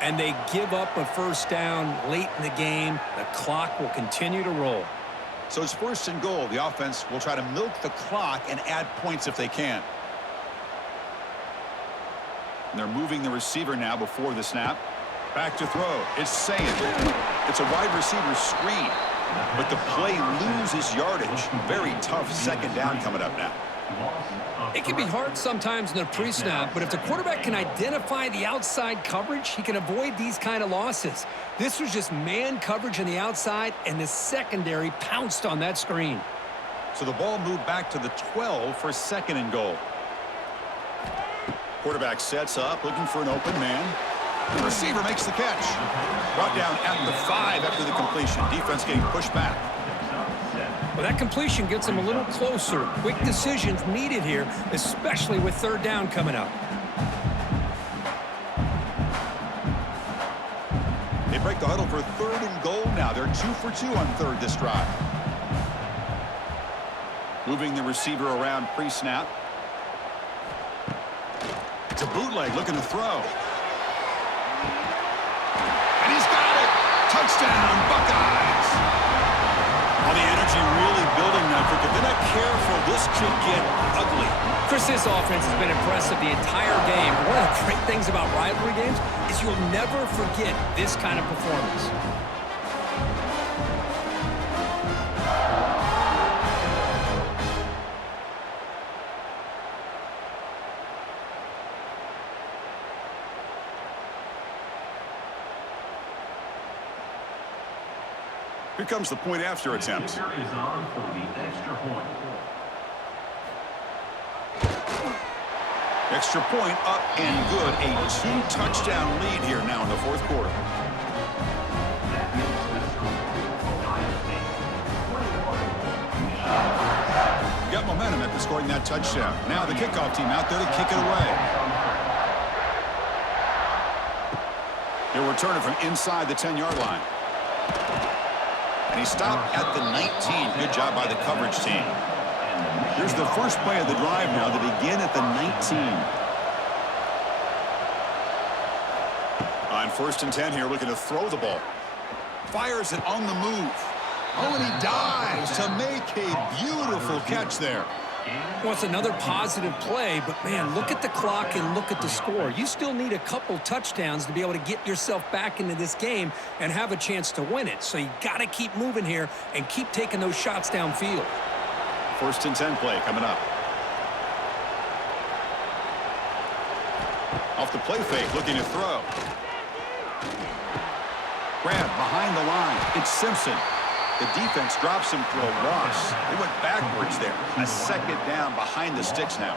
and they give up a first down late in the game. The clock will continue to roll. So it's first and goal. The offense will try to milk the clock and add points if they can. And they're moving the receiver now before the snap. Back to throw. It's saying it's a wide receiver screen, but the play loses yardage. Very tough second down coming up now. It can be hard sometimes in the pre-snap, but if the quarterback can identify the outside coverage, he can avoid these kind of losses. This was just man coverage on the outside, and the secondary pounced on that screen. So the ball moved back to the 12 for second and goal. Quarterback sets up, looking for an open man. The receiver makes the catch. Brought down at the 5 after the completion. Defense getting pushed back. Well, that completion gets them a little closer. Quick decisions needed here, especially with third down coming up. They break the huddle for third and goal now. They're 2 for 2 on third this drive. Moving the receiver around pre-snap. It's a bootleg looking to throw. And he's got it! Touchdown, Buckeyes! All the energy really building now. If they're not careful, this could get ugly. Chris, this offense has been impressive the entire game. One of the great things about rivalry games is you'll never forget this kind of performance. Here comes the point after attempt. Kicker is on for the extra point. Extra point up and good. A 2-touchdown lead here now in the fourth quarter. That makes the score Ohio State 21. Got momentum after scoring that touchdown. Now the kickoff team out there to kick it away. He'll return it from inside the 10-yard line. And he stopped at the 19. Good job by the coverage team. Here's the first play of the drive now to begin at the 19. On first and 10 here, looking to throw the ball. Fires it on the move. Oh, and he dives to make a beautiful catch there. Well, it's another positive play, but, man, look at the clock and look at the score. You still need a couple touchdowns to be able to get yourself back into this game and have a chance to win it. So you got to keep moving here and keep taking those shots downfield. First and 10 play coming up. Off the play fake, looking to throw. Grab behind the line. It's Simpson. The defense drops him for a loss. They went backwards there. A second down behind the sticks now.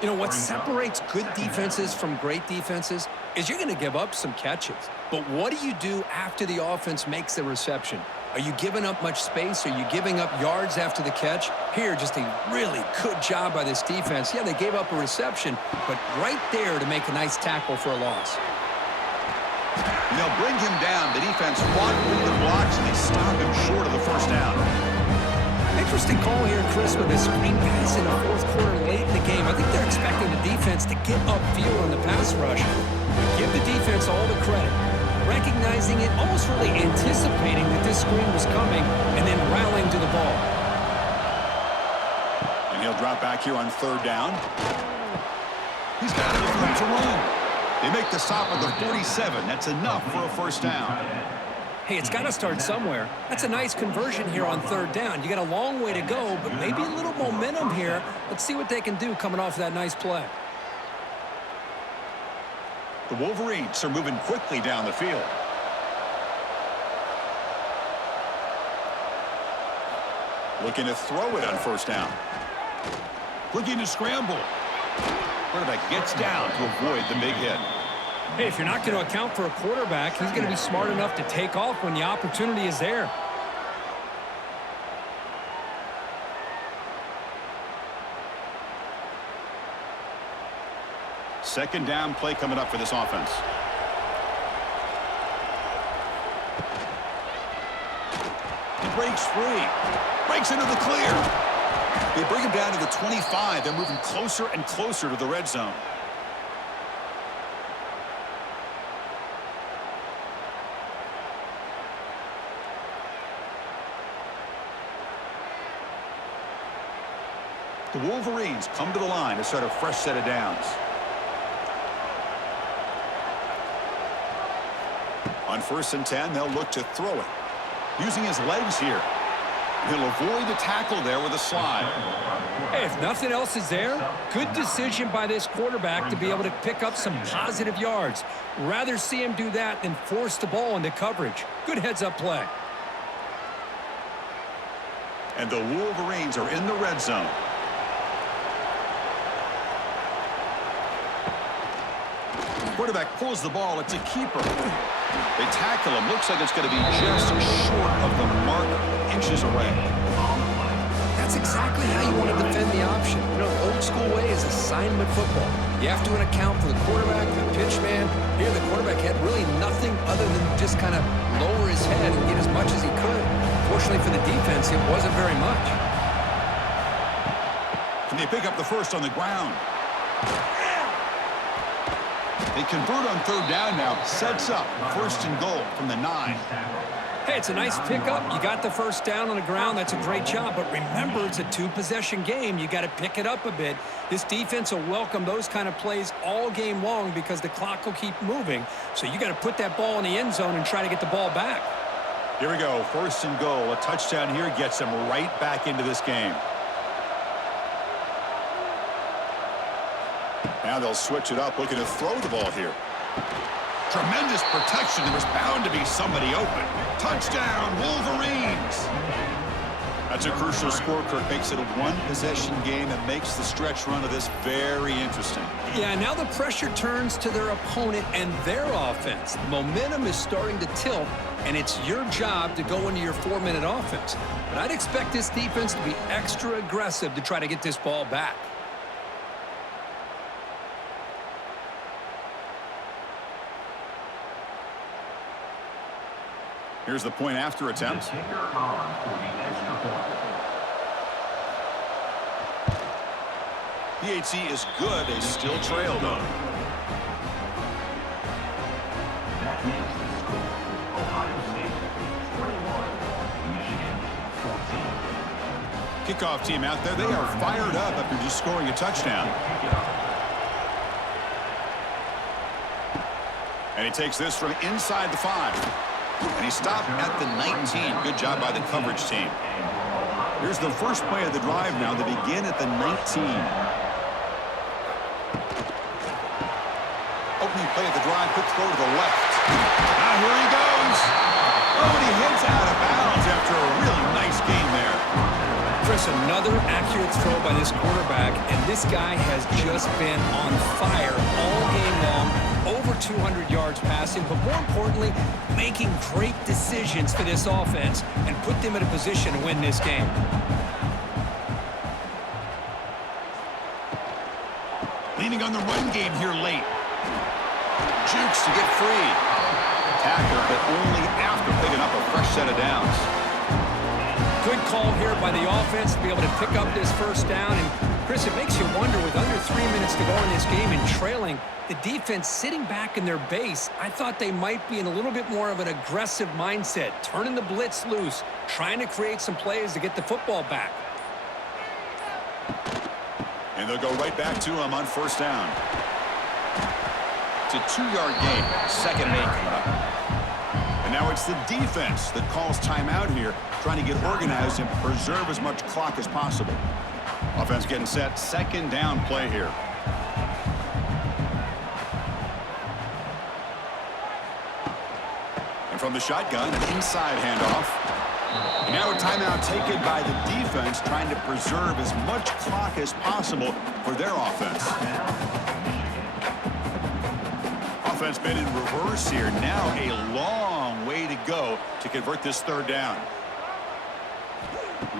You know, what separates good defenses from great defenses is you're going to give up some catches. But what do you do after the offense makes the reception? Are you giving up much space? Are you giving up yards after the catch? Here, just a really good job by this defense. Yeah, they gave up a reception, but right there to make a nice tackle for a loss. And they'll bring him down. The defense fought through the blocks, and they stop him short of the first down. Interesting call here, Chris, with a screen pass in the fourth quarter late in the game. I think they're expecting the defense to get upfield on the pass rush. Give the defense all the credit. Recognizing it, almost really anticipating that this screen was coming, and then rallying to the ball. And he'll drop back here on third down. He's got enough room to run. They make the stop at the 47. That's enough for a first down. Hey, it's got to start somewhere. That's a nice conversion here on third down. You got a long way to go, but maybe a little momentum here. Let's see what they can do coming off that nice play. The Wolverines are moving quickly down the field. Looking to throw it on first down. Looking to scramble. Quarterback gets down to avoid the big hit. Hey, if you're not going to account for a quarterback, he's going to be smart enough to take off when the opportunity is there. Second down play coming up for this offense. He breaks free. Breaks into the clear. They bring him down to the 25. They're moving closer and closer to the red zone. The Wolverines come to the line to start a fresh set of downs. On 1st and 10, they'll look to throw it. Using his legs here. He'll avoid the tackle there with a slide. Hey, if nothing else is there, good decision by this quarterback to be able to pick up some positive yards. Rather see him do that than force the ball into coverage. Good heads-up play. And the Wolverines are in the red zone. Quarterback pulls the ball. It's a keeper. They tackle him. Looks like it's going to be just short of the mark, inches away. That's exactly how you want to defend the option. You know, old school way is assignment football. You have to account for the quarterback, the pitch man. Here, the quarterback had really nothing other than just kind of lower his head and get as much as he could. Fortunately for the defense, it wasn't very much. Can they pick up the first on the ground? They convert on third down now. Sets up 1st and goal from the 9. Hey, it's a nice pickup. You got the first down on the ground. That's a great job. But remember, it's a two-possession game. You got to pick it up a bit. This defense will welcome those kind of plays all game long because the clock will keep moving. So you got to put that ball in the end zone and try to get the ball back. Here we go. 1st and goal. A touchdown here gets them right back into this game. Now they'll switch it up, looking to throw the ball here. Tremendous protection. There was bound to be somebody open. Touchdown, Wolverines! That's a crucial score, Kirk. Makes it a one-possession game and makes the stretch run of this very interesting. Yeah, now the pressure turns to their opponent and their offense. Momentum is starting to tilt, and it's your job to go into your 4-minute offense. But I'd expect this defense to be extra aggressive to try to get this ball back. Here's the point after attempt. PHC is good. They still trail, though. That makes the score Ohio State 21, Michigan 14. Kickoff team out there. They are fired up after just scoring a touchdown. And he takes this from inside the 5. And he stopped at the 19. Good job by the coverage team. Here's the first play of the drive now. They begin at the 19. Opening play of the drive. Quick throw to the left. Now here he goes. Oh, and he heads out of bounds after a really nice game there. Chris, another accurate throw by this quarterback, and this guy has just been on fire all game long. Over 200 yards passing, but more importantly, making great decisions for this offense and put them in a position to win this game. Leaning on the run game here late. Jukes to get free. tackle, but only after picking up a fresh set of downs. Good call here by the offense to be able to pick up this first down. And, Chris, it makes you wonder, with under 3 minutes to go in this game and trailing, the defense sitting back in their base, I thought they might be in a little bit more of an aggressive mindset, turning the blitz loose, trying to create some plays to get the football back. And they'll go right back to him on first down. It's a 2-yard gain, 2nd and 8 coming up. And now it's the defense that calls timeout here, trying to get organized and preserve as much clock as possible. Offense getting set, 2nd down play here. And from the shotgun, an inside handoff. And now a timeout taken by the defense, trying to preserve as much clock as possible for their offense. Offense been in reverse here. Now a long way to go to convert this 3rd down.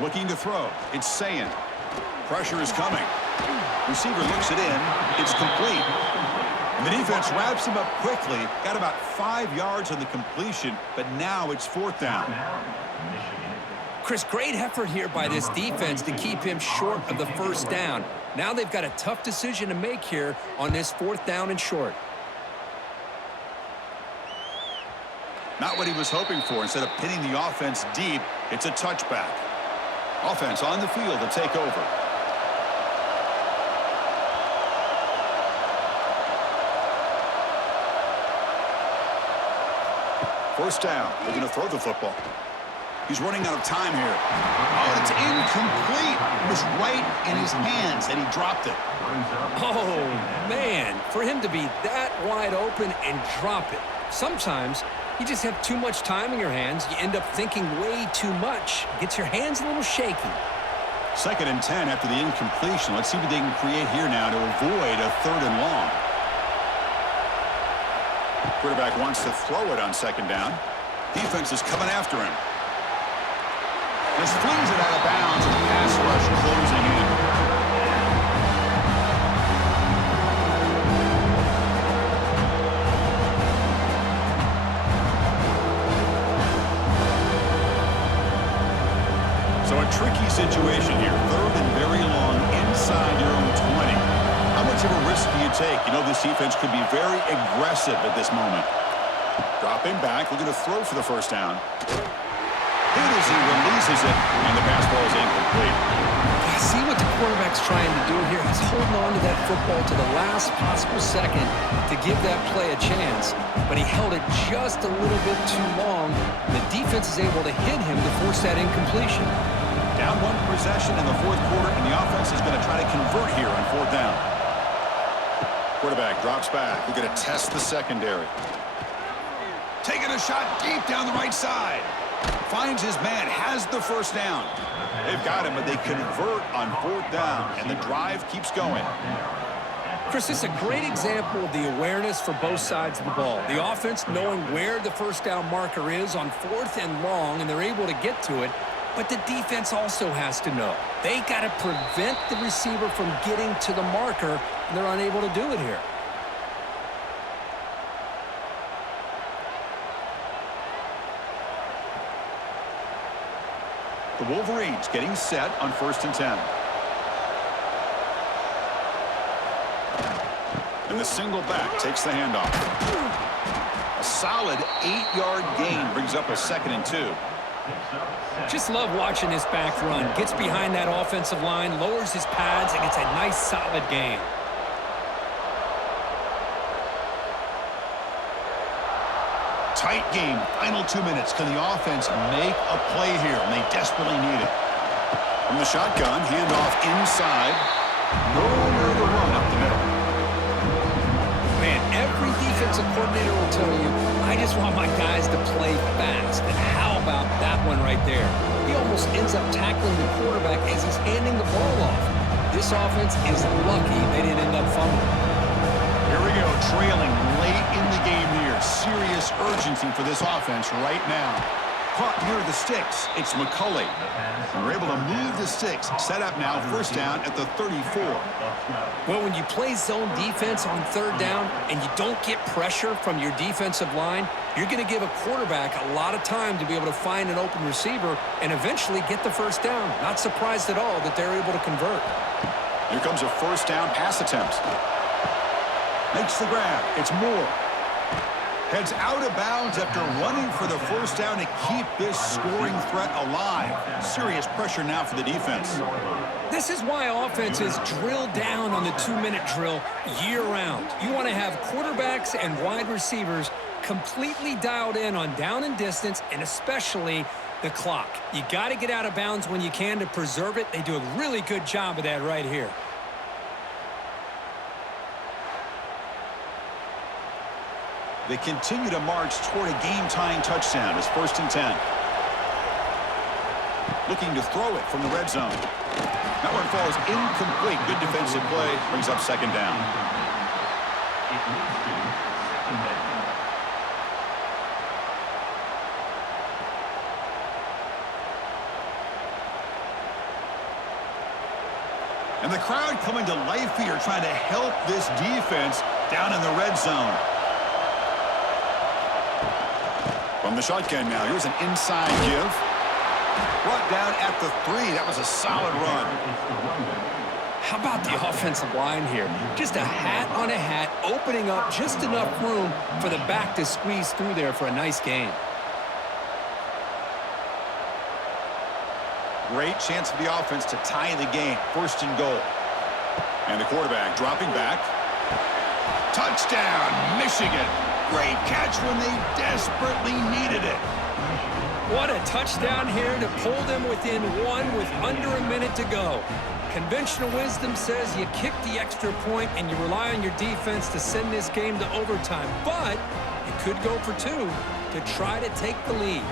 Looking to throw. It's Sayin. Pressure is coming. Receiver looks it in. It's complete. And the defense wraps him up quickly. Got about 5 yards on the completion, but now it's 4th down. Chris, great effort here by this defense to keep him short of the first down. Now they've got a tough decision to make here on this 4th down and short. Not what he was hoping for. Instead of pinning the offense deep, it's a touchback. Offense on the field to take over. First down. They're going to throw the football. He's running out of time here. Oh, it's incomplete. It was right in his hands, and he dropped it. Oh, man. For him to be that wide open and drop it. Sometimes you just have too much time in your hands. You end up thinking way too much. Gets your hands a little shaky. 2nd and 10 after the incompletion. Let's see what they can create here now to avoid a 3rd and long. Quarterback wants to throw it on 2nd down. Defense is coming after him. Just flings it out of bounds, and the pass rush closing in. So a tricky situation here. 3rd and very long inside your own 20. How much of a risk do you take? You know, this defense could be very aggressive at this moment. Dropping back, looking to throw for the first down. Hit as he releases it, and the pass ball is incomplete. See what the quarterback's trying to do here? He's holding on to that football to the last possible second to give that play a chance, but he held it just a little bit too long. The defense is able to hit him to force that incompletion. Down 1 possession in the 4th quarter, and the offense is going to try to convert here on 4th down. Quarterback drops back. We're going to test the secondary. Taking a shot deep down the right side. Finds his man, has the first down. They've got him, but they convert on 4th down, and the drive keeps going. Chris, this is a great example of the awareness for both sides of the ball. The offense knowing where the first down marker is on 4th and long, and they're able to get to it. But the defense also has to know. They got to prevent the receiver from getting to the marker, and they're unable to do it here. The Wolverines getting set on 1st and 10. And the single back takes the handoff. A solid 8-yard gain brings up a 2nd and 2. Just love watching this back run. Gets behind that offensive line, lowers his pads, and gets a nice solid gain. Tight game, final 2 minutes. Can the offense make a play here? And they desperately need it. From the shotgun, handoff inside. Nowhere to run up the middle. Man, every defensive coordinator will tell you, I just want my guys to play fast. And how about that one right there? He almost ends up tackling the quarterback as he's handing the ball off. This offense is lucky they didn't end up fumbling. Here we go, trailing late in the game here. Serious urgency for this offense right now. Caught near the sticks. It's McCulley. And we're able to move the sticks. Set up now, first down at the 34. Well, when you play zone defense on third down and you don't get pressure from your defensive line, you're going to give a quarterback a lot of time to be able to find an open receiver and eventually get the first down. Not surprised at all that they're able to convert. Here comes a first down pass attempt. Makes the grab. It's Moore. Heads out of bounds after running for the first down to keep this scoring threat alive. Serious pressure now for the defense. This is why offenses drill down on the 2-minute drill year-round. You want to have quarterbacks and wide receivers completely dialed in on down and distance, and especially the clock. You got to get out of bounds when you can to preserve it. They do a really good job of that right here. They continue to march toward a game-tying touchdown. It's 1st and 10. Looking to throw it from the red zone. That one falls incomplete. Good defensive play. Brings up second down. It leads to second down. And the crowd coming to life here, trying to help this defense down in the red zone. From the shotgun now, here's an inside give. Brought down at the 3. That was a solid run. How about the offensive line here? Just a hat on a hat, opening up just enough room for the back to squeeze through there for a nice gain. Great chance for the offense to tie the game. 1st and goal. And the quarterback dropping back. Touchdown, Michigan. Great catch when they desperately needed it. What a touchdown here to pull them within one with under a minute to go. Conventional wisdom says you kick the extra point and you rely on your defense to send this game to overtime. But you could go for 2 to try to take the lead.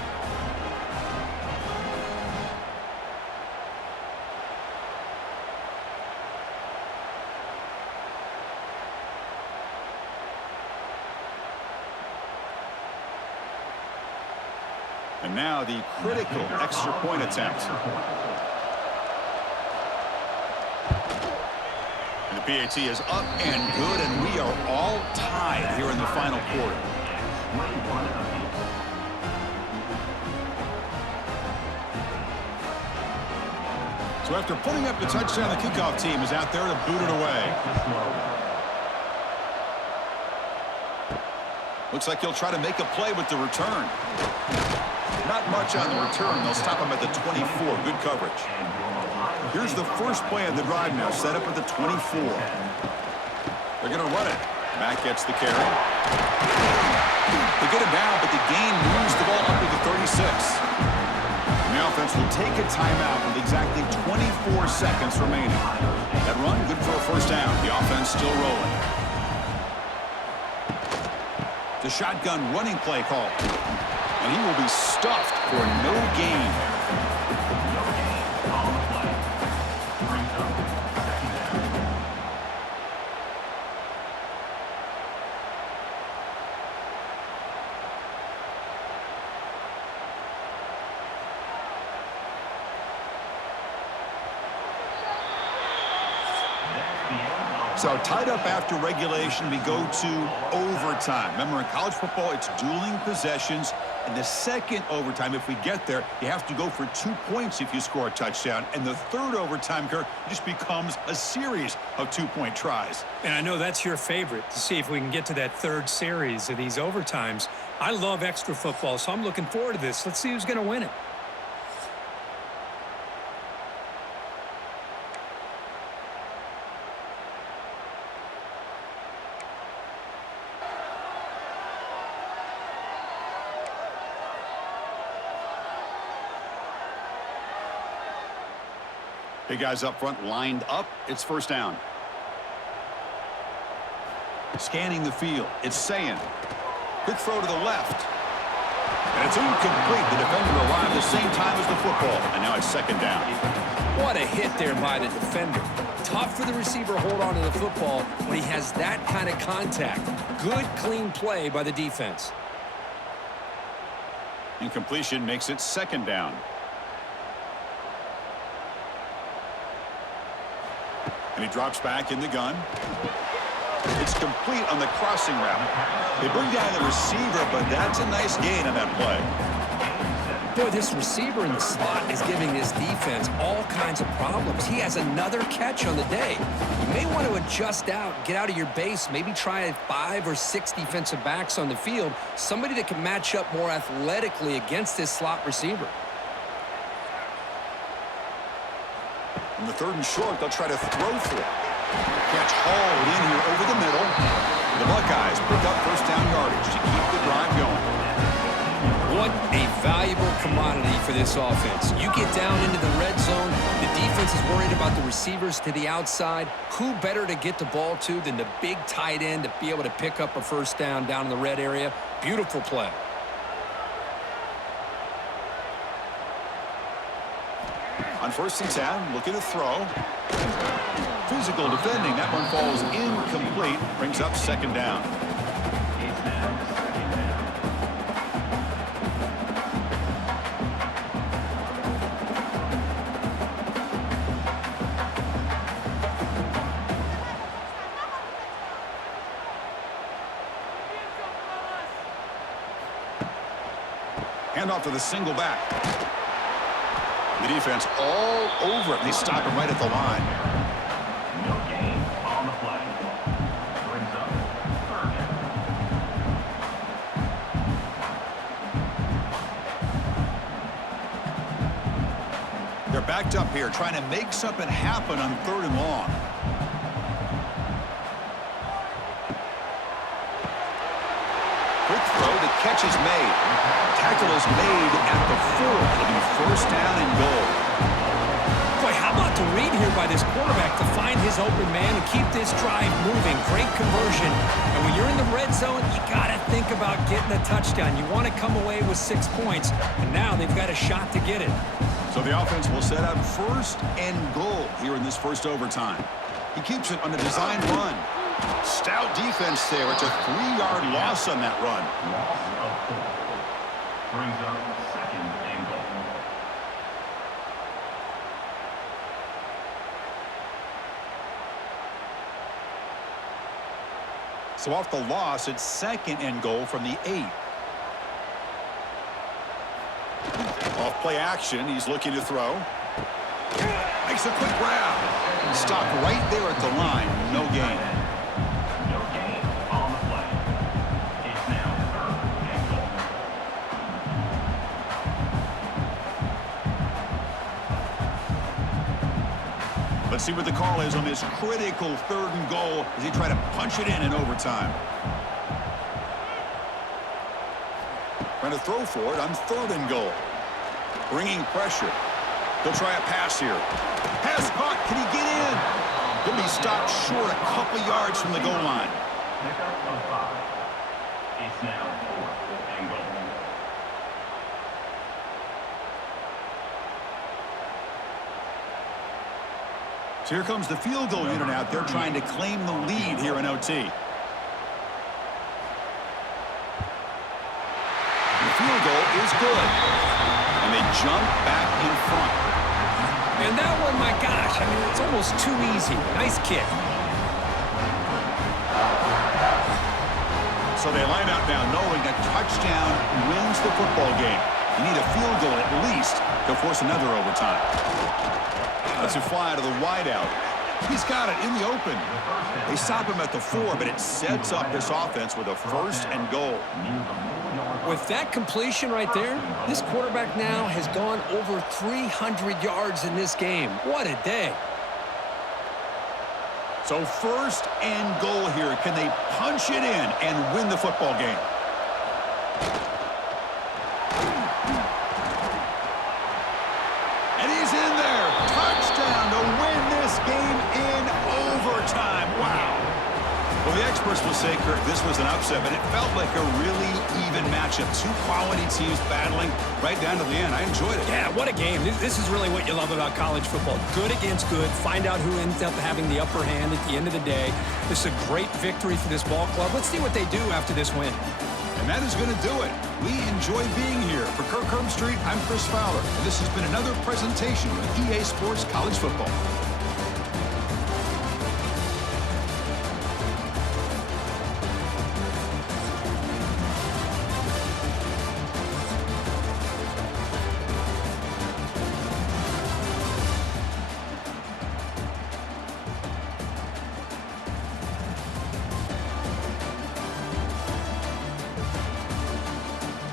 And now the critical extra point attempt. And the PAT is up and good, and we are all tied here in the final quarter. So after putting up the touchdown, the kickoff team is out there to boot it away. Looks like he'll try to make a play with the return. Not much on the return. They'll stop him at the 24. Good coverage. Here's the first play of the drive now, set up at the 24. They're going to run it. Mack gets the carry. They get it down, but the gain moves the ball up to the 36. And the offense will take a timeout with exactly 24 seconds remaining. That run, good for a first down. The offense still rolling. The shotgun running play call. And he will be stuffed for no gain. So tied up after regulation, we go to overtime. Remember, in college football, it's dueling possessions. And the second overtime, if we get there, you have to go for 2 points if you score a touchdown. And the third overtime, Kirk, just becomes a series of 2-point tries. And I know that's your favorite, to see if we can get to that third series of these overtimes. I love extra football, so I'm looking forward to this. Let's see who's going to win it. Big guys up front lined up. It's first down. Scanning the field. It's Sayin. Quick throw to the left. And it's incomplete. The defender arrived the same time as the football. And now it's second down. What a hit there by the defender. Tough for the receiver to hold on to the football when he has that kind of contact. Good, clean play by the defense. Incompletion makes it second down. And he drops back in the gun. It's complete on the crossing route. They bring down the receiver, but that's a nice gain on that play. Boy, this receiver in the slot is giving this defense all kinds of problems. He has another catch on the day. You may want to adjust out, get out of your base, maybe try 5 or 6 defensive backs on the field, somebody that can match up more athletically against this slot receiver. On the 3rd and short, they'll try to throw for it. Catch hauled in here over the middle. The Buckeyes pick up first down yardage to keep the drive going. What a valuable commodity for this offense. You get down into the red zone, the defense is worried about the receivers to the outside. Who better to get the ball to than the big tight end to be able to pick up a first down in the red area? Beautiful play. On 1st and 10, looking to throw. Physical defending. That one falls incomplete. Brings up second down. Hand off to the single back. The defense all over it. They stop him right at the line. No gain on the play. Brings up 3rd down. They're backed up here, trying to make something happen on 3rd and long. Quick throw. The catch is made. Tackle is made at the 4. It'll be first down and goal. Boy, how about the read here by this quarterback to find his open man and keep this drive moving. Great conversion. And when you're in the red zone, you got to think about getting a touchdown. You want to come away with 6 points, and now they've got a shot to get it. So the offense will set up first and goal here in this first overtime. He keeps it on the design run. Stout defense there. It's a 3-yard loss on that run. Loss of 4. Brings up 2nd and goal. So off the loss, it's 2nd and goal from the 8. Off play action, he's looking to throw. Makes a quick grab. Stopped right there at the line. No gain. No gain on the play. It's now 3rd and goal. Let's see what the call is on this critical 3rd and goal as he try to punch it in overtime. Trying to throw for it on 3rd and goal. Bringing pressure. They'll try a pass here. Pass caught. Can he get in? He'll be stopped short a couple yards from the goal line. Pickup of 5. It's now 4th and goal. So here comes the field goal unit out there trying to claim the lead here in OT. The field goal is good. And they jump back in front. And that one, my gosh, I mean, it's almost too easy. Nice kick. So they line out now knowing a touchdown wins the football game. You need a field goal at least to force another overtime. That's a fly to the wideout. He's got it in the open. They stop him at the 4, but it sets up this offense with a 1st and goal. With that completion right there, this quarterback now has gone over 300 yards in this game. What a day. So 1st and goal here. Can they punch it in and win the football game? And he's in there. Touchdown to win this game in overtime. Wow. Well, the experts will say, Kirk, this was an upset, but it felt like a really even matchup. 2 quality teams battling right down to the end. I enjoyed it. Yeah, what a game. This is really what you love about college football. Good against good. Find out who ends up having the upper hand at the end of the day. This is a great victory for this ball club. Let's see what they do after this win. And that is going to do it. We enjoy being here. For Kirk Herbstreit, I'm Chris Fowler, and this has been another presentation of EA Sports College Football.